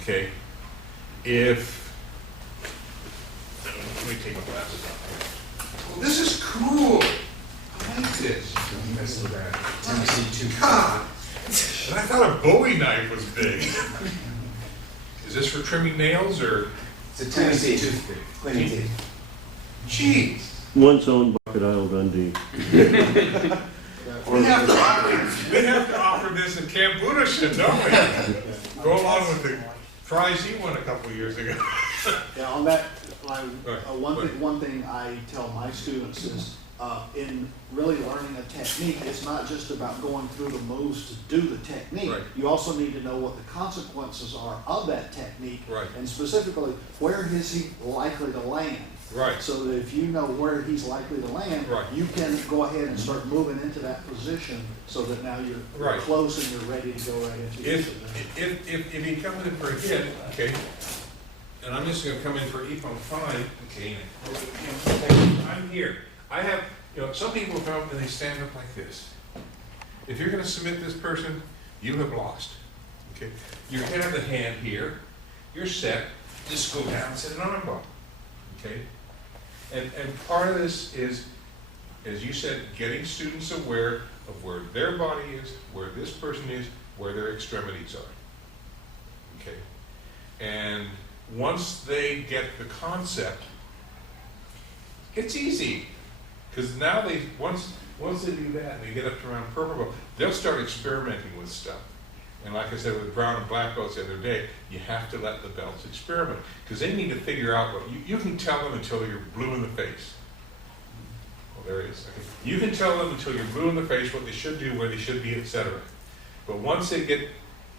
Okay? Let me take my glasses off. Well, this is cool. I like this. God. And I thought a Bowie knife was big. Is this for trimming nails or? It's a Tennessee toothpick, cleaning teeth. Jeez. Once owned by Kyle Dundee. We have to offer this in Camp Budoshin, don't we? Go along with the prize he won a couple of years ago. Yeah, on that, one thing I tell my students is, in really learning a technique, it's not just about going through the moves to do the technique. Right. You also need to know what the consequences are of that technique. Right. And specifically, where is he likely to land? Right. So that if you know where he's likely to land, Right. you can go ahead and start moving into that position so that now you're Right. close and you're ready to go right into the If he comes in for a hit, okay, and I'm just gonna come in for Ippon 5, okay, I'm here. I have, some people come up and they stand up like this. If you're gonna submit this person, you have lost, okay? You have the hand here, you're set, just go down and set an arm bar, okay? And part of this is, as you said, getting students aware of where their body is, where this person is, where their extremities are, okay? And once they get the concept, it's easy. Because now once they do that and they get up to around purple belt, they'll start experimenting with stuff. And like I said with brown and black belts the other day, you have to let the belts experiment. Because they need to figure out what, you can tell them until you're blue in the face. Oh, there it is. Okay. You can tell them until you're blue in the face what they should do, where they should be, etc. But once they get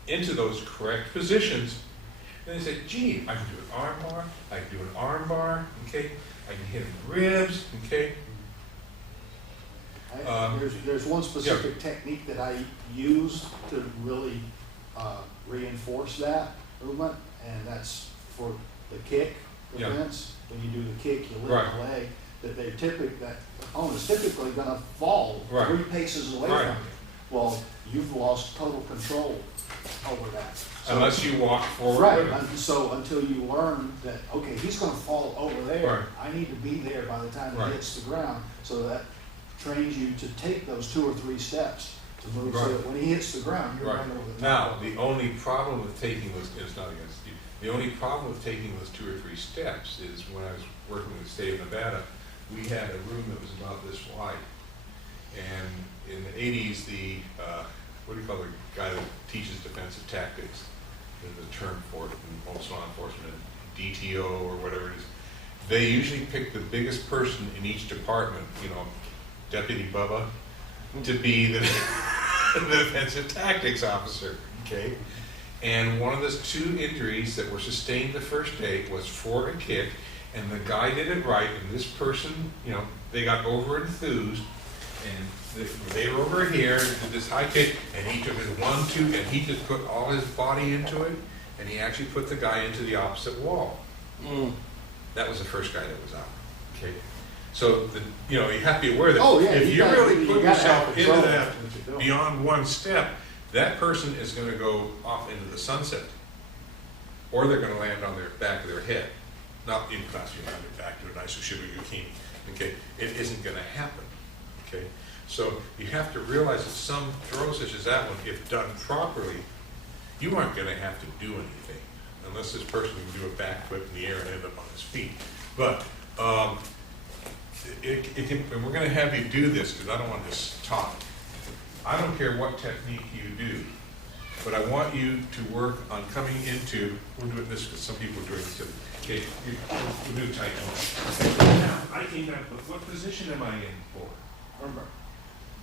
into those correct positions, then they say, gee, I can do an arm bar, I can do an arm bar, okay? I can hit him in the ribs, okay? There's one specific technique that I use to really reinforce that movement, and that's for the kick defense. When you do the kick, you lift the leg. That opponent's typically going to fall 3 paces away from you. Well, you've lost total control over that. So, unless you walk forward. Right. So until you learn that, okay, he's going to fall over there. Right. I need to be there by the time he hits the ground. So that trains you to take those 2 or 3 steps to move so that when he hits the ground, you're right over the top. Now, the only problem with taking those, it's not against you, the only problem with taking those 2 or 3 steps is when I was working with the state of Nevada, we had a room that was about this wide. And in the 80s, the, what do you call the guy that teaches defensive tactics? There's a term for it in most law enforcement, DTO or whatever it is. They usually pick the biggest person in each department, Deputy Bubba, to be the, the defensive tactics officer, okay? And one of the 2 injuries that were sustained the first day was for a kick, and the guy did it right, and this person, they got over enthused, and they were over here, and did this high kick, and he took his 1-2, and he just put all his body into it, and he actually put the guy into the opposite wall. That was the first guy that was out, okay? So, you have to be aware that if you really put yourself into that beyond 1 step, that person is going to go off into the sunset. Or they're going to land on their back of their head. Not in class, you land their back to a nice Shiba Yukini. Okay? It isn't going to happen. Okay? So you have to realize that some throws such as that one, if done properly, you aren't going to have to do anything. Unless this person can do a backflip in the air and end up on his feet. But, and we're going to have you do this because I don't want this talk. I don't care what technique you do, but I want you to work on coming into, we're doing this because some people are doing this. Okay, we'll do tight one. Now, I came down, but what position am I in for? Armbar.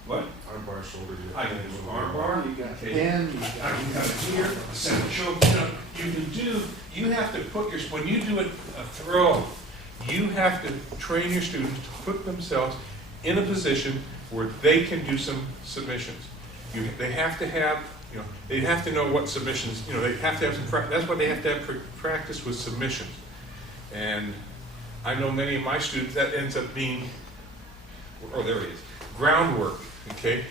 What? Armbar, shoulder. I can do armbar. You got Okay. pin. I can cut it here, send it choke. You have to put when you do a throw, you have to train your students to put themselves in a position where they can do some submissions. They have to have, they have to know what submissions, they have to have some practice. That's what they have to have practice with submissions. And I know many of my students, that ends up being, oh, there it is, groundwork, okay?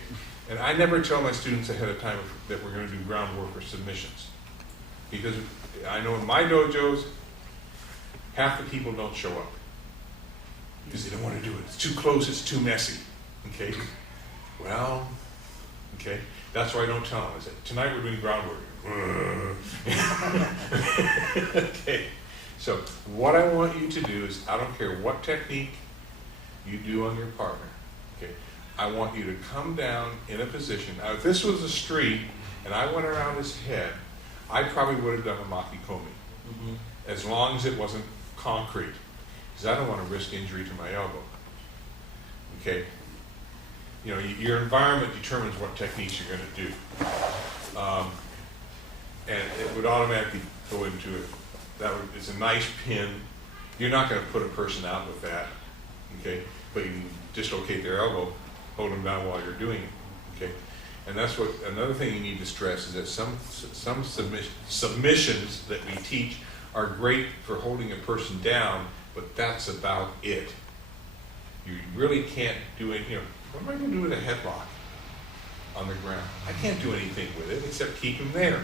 And I never tell my students ahead of time that we're going to do groundwork or submissions. Because I know in my dojos, half the people don't show up. Because they don't want to do it. It's too close, it's too messy, okay? Well, okay, that's why I don't tell them. I say, tonight we're doing groundwork. Okay, so what I want you to do is, I don't care what technique you do on your partner, okay? I want you to come down in a position. Now, if this was a street and I went around his head, I probably would have done a makikomi, as long as it wasn't concrete, because I don't want to risk injury to my elbow. okay? You know, your environment determines what techniques you're gonna do. And it would automatically go into it. It's a nice pin. You're not gonna put a person out with that, okay? But you can dislocate their elbow, hold them down while you're doing it, okay? And that's what, another thing you need to stress is that some submissions that we teach are great for holding a person down, but that's about it. You really can't do it, you know, what am I gonna do with a headlock on the ground? I can't do anything with it except keep him there,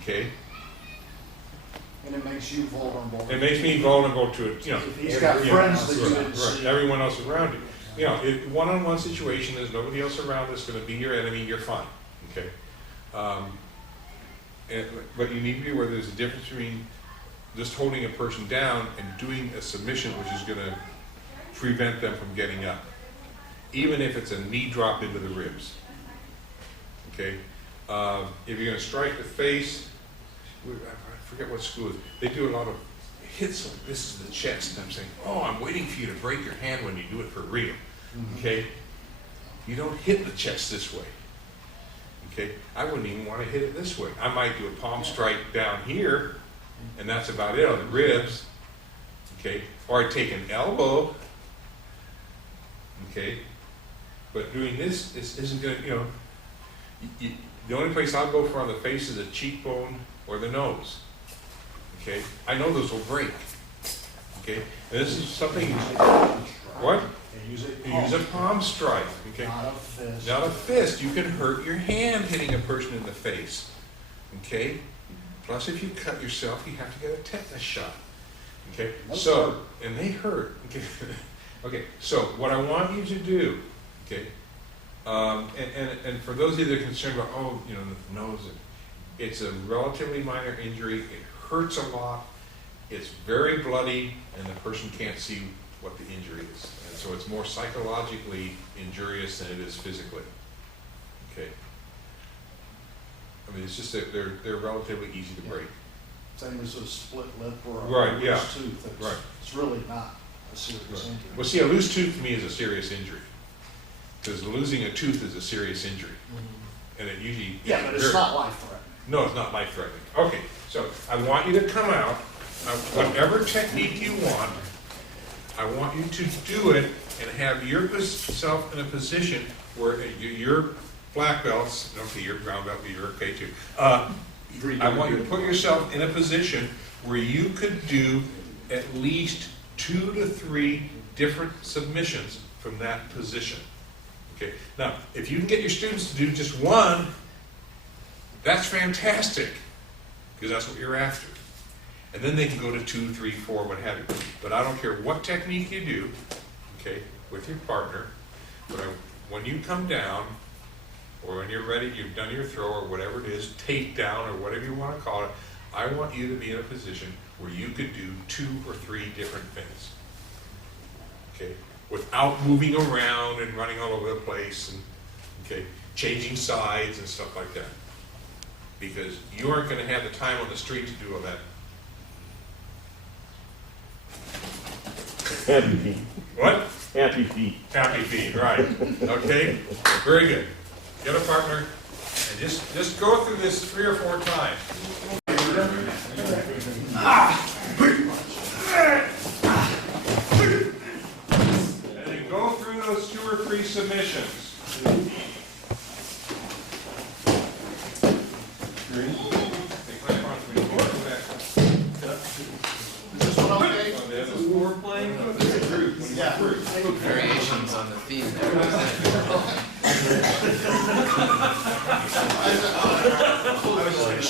okay? And it makes you vulnerable. It makes me vulnerable to it, you know. If he's got friends that you didn't see. Everyone else around you. You know, one-on-one situation, there's nobody else around that's gonna be your enemy, you're fine, okay? But you need to be aware there's a difference between just holding a person down and doing a submission, which is gonna prevent them from getting up. Even if it's a knee drop into the ribs, okay? If you're gonna strike the face, I forget what school it is, they do a lot of hits like this is the chest. I'm saying, oh, I'm waiting for you to break your hand when you do it for real, okay? You don't hit the chest this way, okay? I wouldn't even want to hit it this way. I might do a palm strike down here, and that's about it on the ribs, okay? Or I take an elbow, okay? But doing this isn't going to, you know, the only place I'll go for on the face is the cheekbone or the nose. Okay, I know those will break. Okay, and this is something. What? You use a palm strike. Okay, not a fist. Not a fist. You can hurt your hand hitting a person in the face. Okay. Plus, if you cut yourself, you have to get a tetanus shot. Okay. So, and they hurt. Okay. Okay. So, what I want you to do. Okay. And for those of you that are concerned about, oh, you know, the nose, it's a relatively minor injury. It hurts a lot. It's very bloody, and the person can't see what the injury is. And so it's more psychologically injurious than it is physically. Okay. I mean, it's just that they're relatively easy to break. Same as a split lip or a Right, yeah. loose tooth. It's really not a serious injury. Well, see, a loose tooth to me is a serious injury. Because losing a tooth is a serious injury. And it usually... Yeah, but it's not life-threatening. No, it's not life-threatening. Okay, so I want you to come out, whatever technique you want, I want you to do it and have yourself in a position where your black belts, okay, your brown belt, you're okay too. I want you to put yourself in a position where you could do at least 2 to 3 different submissions from that position. Okay, now, if you can get your students to do just one, that's fantastic, because that's what you're after. And then they can go to 2, 3, 4, what have you. But I don't care what technique you do, okay, with your partner, but when you come down, or when you're ready, you've done your throw, or whatever it is, takedown, or whatever you want to call it, I want you to be in a position where you could do 2 or 3 different things, okay, without moving around and running all over the place, and, okay, changing sides and stuff like that. Because you aren't going to have the time on the street to do all that. Happy feet. What? Happy feet. Happy feet, right. Okay? Very good. Get a partner and just go through this 3 or 4 times. And then go through those 2 or 3 submissions. Variations on the theme there.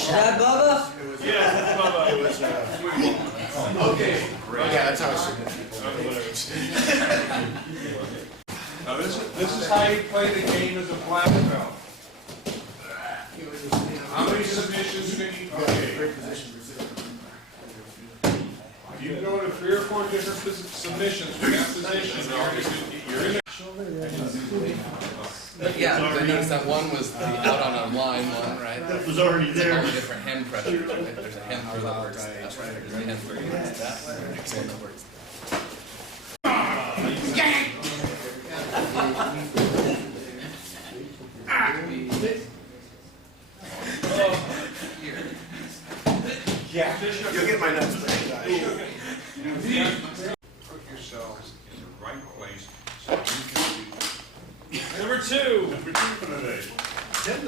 That Bubba? Yeah, Bubba. It was, okay. Yeah, that's how it's Now this is how you play the game as a black belt. How many submissions can you? Okay. You can go to 3 or 4 different submissions from that position. You're in. Yeah, I noticed that one was the out on a line one, right? That was already It's a there. whole different hand pressure. Right? There's a hand for that works that way. There's a hand for that way. There's one that works. Yeah. You'll get my nuts back. Put yourselves in the right place so you can do. Number two. Number 2 for the day. $10.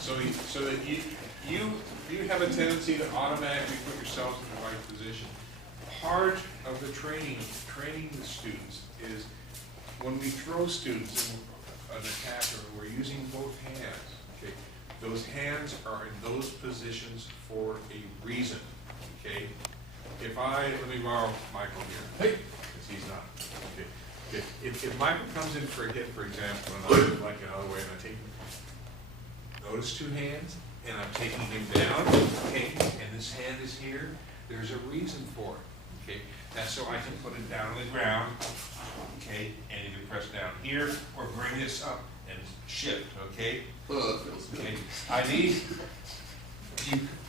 So that you have a tendency to automatically put yourselves in the right position. Part of the training the students is when we throw students in an attacker, we're using both hands. Okay, those hands are in those positions for a reason. Okay, let me borrow Michael here. Hey, because he's not. Okay, if Michael comes in for a hit, for example, and I'm like another way, and I take. Notice 2 hands, and I'm taking him down, okay, and this hand is here. There's a reason for it, okay? That's so I can put it down on the ground, okay, and you can press down here, or bring this up and shift, okay? Okay, I need,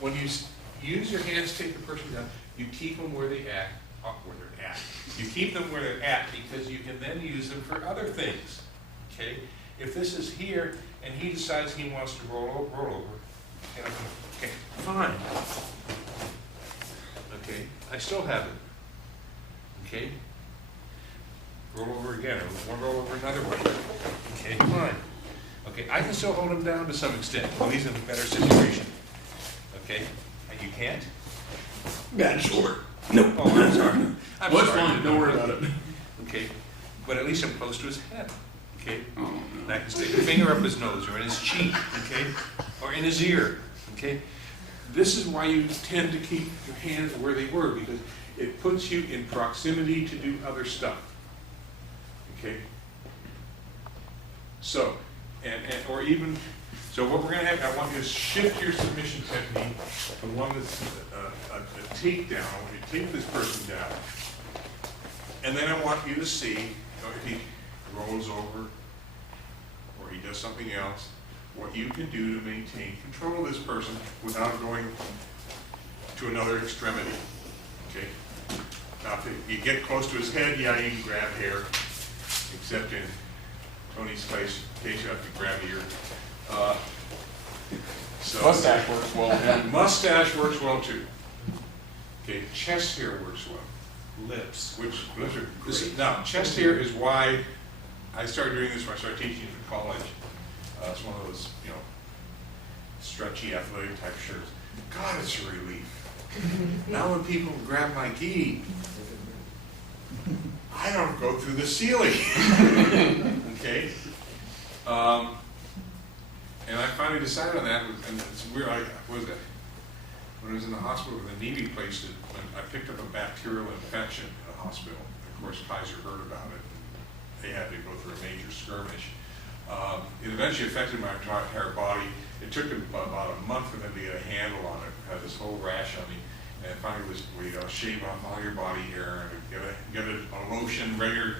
when you use your hands to take the person down, you keep them where they're at. You keep them where they're at because you can then use them for other things, okay? If this is here, and he decides he wants to roll over, and I'm going, okay, fine. Okay, I still have it. Okay, roll over again, or one roll over another way. Okay, fine. Okay, I can still hold him down to some extent. Well, he's in a better situation. Okay, and you can't? Bad short. No. Oh, I'm sorry. I'm What's sorry. fine? Don't worry about it. Okay, but at least I'm close to his head. Okay, and I can stick a finger up his nose or in his cheek, okay, or in his ear, okay. This is why you tend to keep your hands where they were, because it puts you in proximity to do other stuff, okay. So, so what we're going to have, I want you to shift your submission technique from one that's a takedown. I want you to take this person down, and then I want you to see if he rolls over, or he does something else, what you can do to maintain control of this person without going to another extremity, okay? Now, if you get close to his head, yeah, you can grab hair, except in Tony's case you have to grab ear. Mustache works well. And mustache works well too. Okay, chest hair works well. Lips, now, chest hair is why I started doing this when I started teaching in college. It's one of those, stretchy, athletic type shirts. God, it's a relief. Now when people grab my gi, I don't go through the ceiling. Okay? And I finally decided on that, and it's weird, when I was in the hospital with a knee replacement, I picked up a bacterial infection in a hospital. Of course, Kaiser heard about it. They had to go through a major skirmish. It eventually affected my entire body. It took about a month for them to get a handle on it. I had this whole rash on me, and finally we shave off all your body hair and get a lotion, regular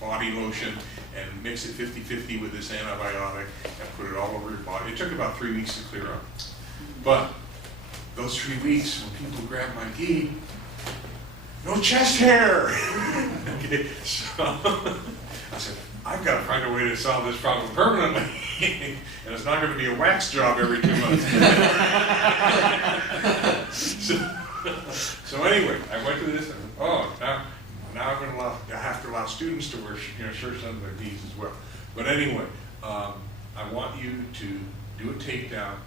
body lotion, and mix it 50-50 with this antibiotic and put it all over your body. It took about 3 weeks to clear up. But those 3 weeks, when people grabbed my gi, no chest hair. Okay, so I said, I've got to find a way to solve this problem permanently. And it's not going to be a wax job every 2 months. so anyway, I went to this and now I'm going to have to allow students to wear shirts under their knees as well. But anyway, I want you to do a takedown.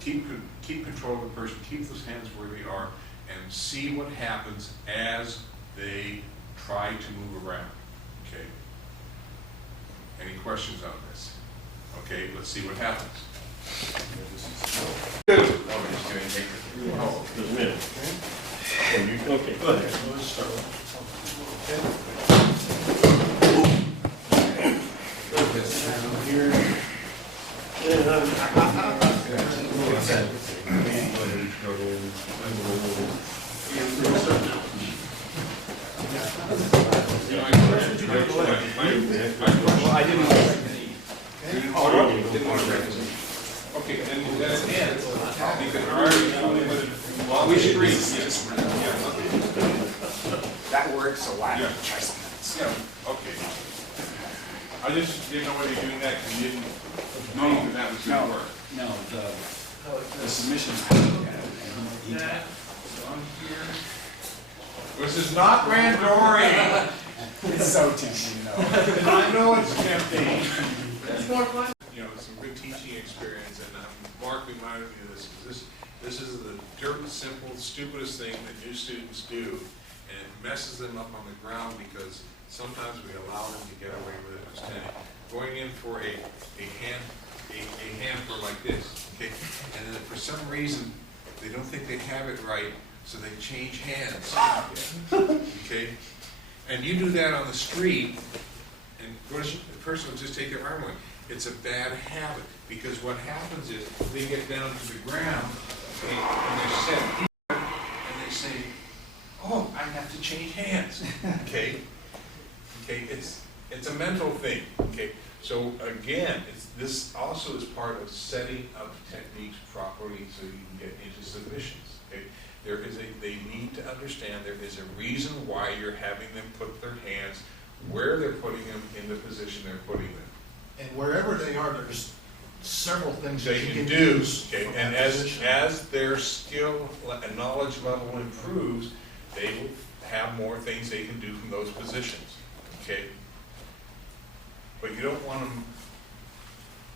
Keep control of the person, keep those hands where they are, and see what happens as they try to move around, okay? Any questions on this? Okay, let's see what happens. Okay, go ahead. Let's start. Okay, and that's it. Because we should read. That works, so why Yeah. try something else? Yeah, okay. I just didn't know whether you're doing that because you didn't think that was going to work. No, the submission. This is not Randori. It's so tempting, though. I know it's tempting. You know, some good teaching experience, and Mark reminded me of this, because this is the dirt simple, stupidest thing that new students do, and it messes them up on the ground because sometimes we allow them to get away with it as tennis. Going in for a hand for like this, okay, and then for some reason they don't think they have it right, so they change hands, okay, and you do that on the street, and of course the person will just take it right away. It's a bad habit, because what happens is they get down to the ground, okay, and they're set here, and they say, "Oh, I have to change hands." Okay, okay, it's a mental thing. Okay, so again, this also is part of setting up techniques properly so you can get into submissions. Okay, they need to understand there is a reason why you're having them put their hands where they're putting them in the position they're putting them. And wherever they are, there's several things that They you can can do, use. okay, from and that as position. their skill and knowledge level improves, they will have more things they can do from those positions, okay? But you don't want them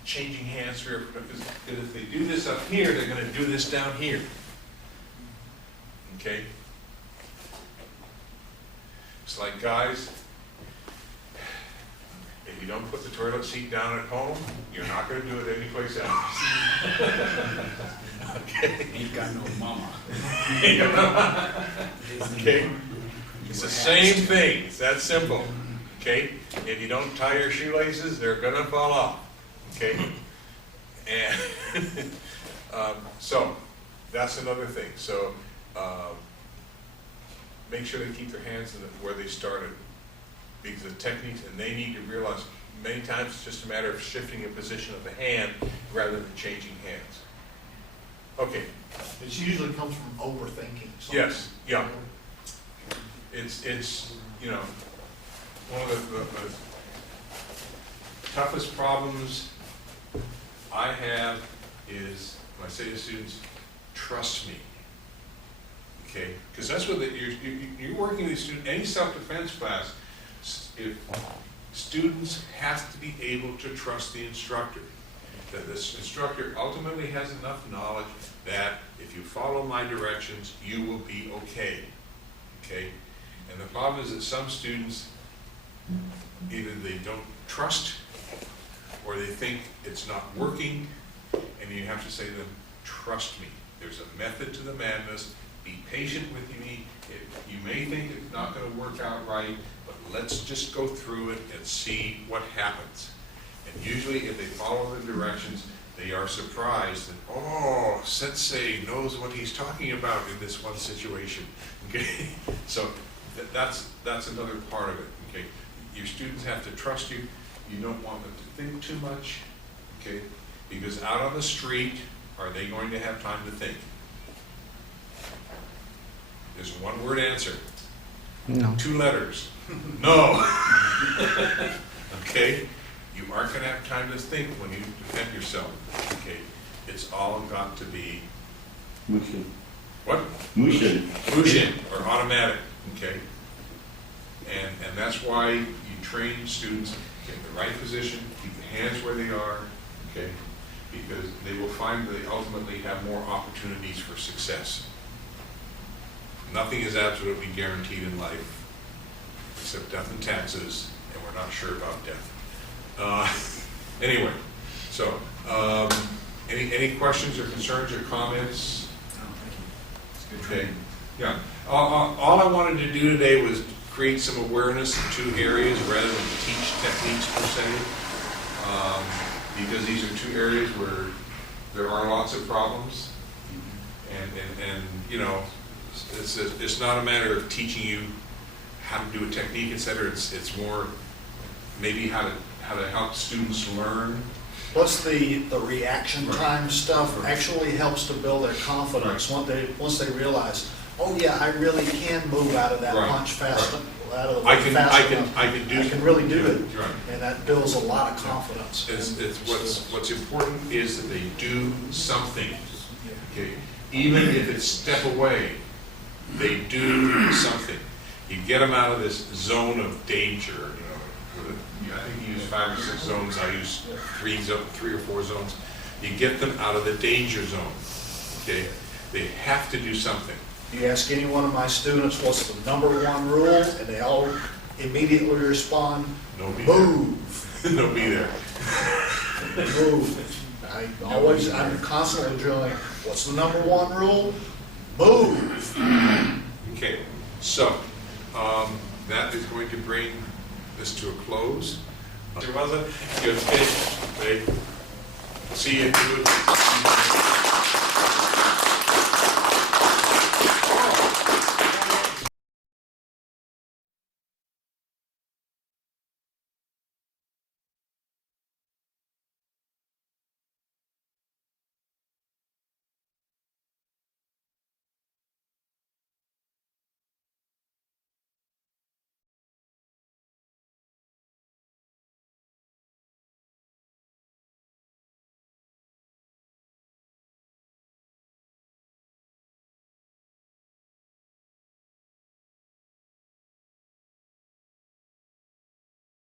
changing hands here, because if they do this up here, they're gonna do this down here, okay? It's like, guys, if you don't put the toilet seat down at home, you're not going to do it anyplace else. Okay. Ain't got no mama. Okay. It's the same thing. It's that simple. Okay. If you don't tie your shoelaces, they're going to fall off. Okay. And so that's another thing. So make sure they keep their hands in where they started. Because the techniques, and they need to realize many times it's just a matter of shifting a position of the hand rather than changing hands. Okay. It usually comes from overthinking something. Yes. Yeah. It's you know, one of the toughest problems I have is when I say to students, trust me. Okay, because that's what you're working with students. Any self-defense class. If students have to be able to trust the instructor, that this instructor ultimately has enough knowledge that if you follow my directions, you will be okay. Okay? And the problem is that some students, either they don't trust or they think it's not working, and you have to say to them, trust me. There's a method to the madness. Be patient with me. You may think it's not going to work out right, but let's just go through it and see what happens. And usually if they follow the directions, they are surprised that, oh, Sensei knows what he's talking about in this one situation. Okay, so that's another part of it. Okay, your students have to trust you. You don't want them to think too much. Okay, because out on the street, are they going to have time to think? There's one word answer. No. 2 letters. No. Okay? You aren't going to have time to think when you defend yourself. Okay? It's all got to be Mushin. what? Mushin. Mushin, or automatic. Okay? And that's why you train students, get in the right position, keep the hands where they are. Okay? Because they will find that they ultimately have more opportunities for success. Nothing is absolutely guaranteed in life, except death and taxes, and we're not sure about death. Anyway, so any questions or concerns or comments? No, thank you. It's good Okay. training. Yeah. All I wanted to do today was create some awareness in 2 areas rather than teach techniques per se, because these are 2 areas where there are lots of problems, and you know. It's not a matter of teaching you how to do a technique, etc. It's more maybe how to help students learn. Plus the reaction Right. time stuff Right. actually helps to build their confidence once they realize, oh yeah, I really can move out of that Right. punch fast, Right. out of the I way can, fast I can, enough. I can do. I can really do it, Right. and that builds a lot of confidence. It's what's important is that they do something, okay? Even if it's step away, they do something. You get them out of this zone of danger, I think you use 5 or 6 zones, I use 3 or 4 zones. You get them out of the danger zone, okay? They have to do something. You ask any one of my students, what's the number 1 rule, and they all immediately respond, No be move. there. No be there. Move. I'm constantly drilling, what's the number 1 rule? Move. Okay, so, that is going to bring this to a close. Mr. Waza, you have finished, right? See you.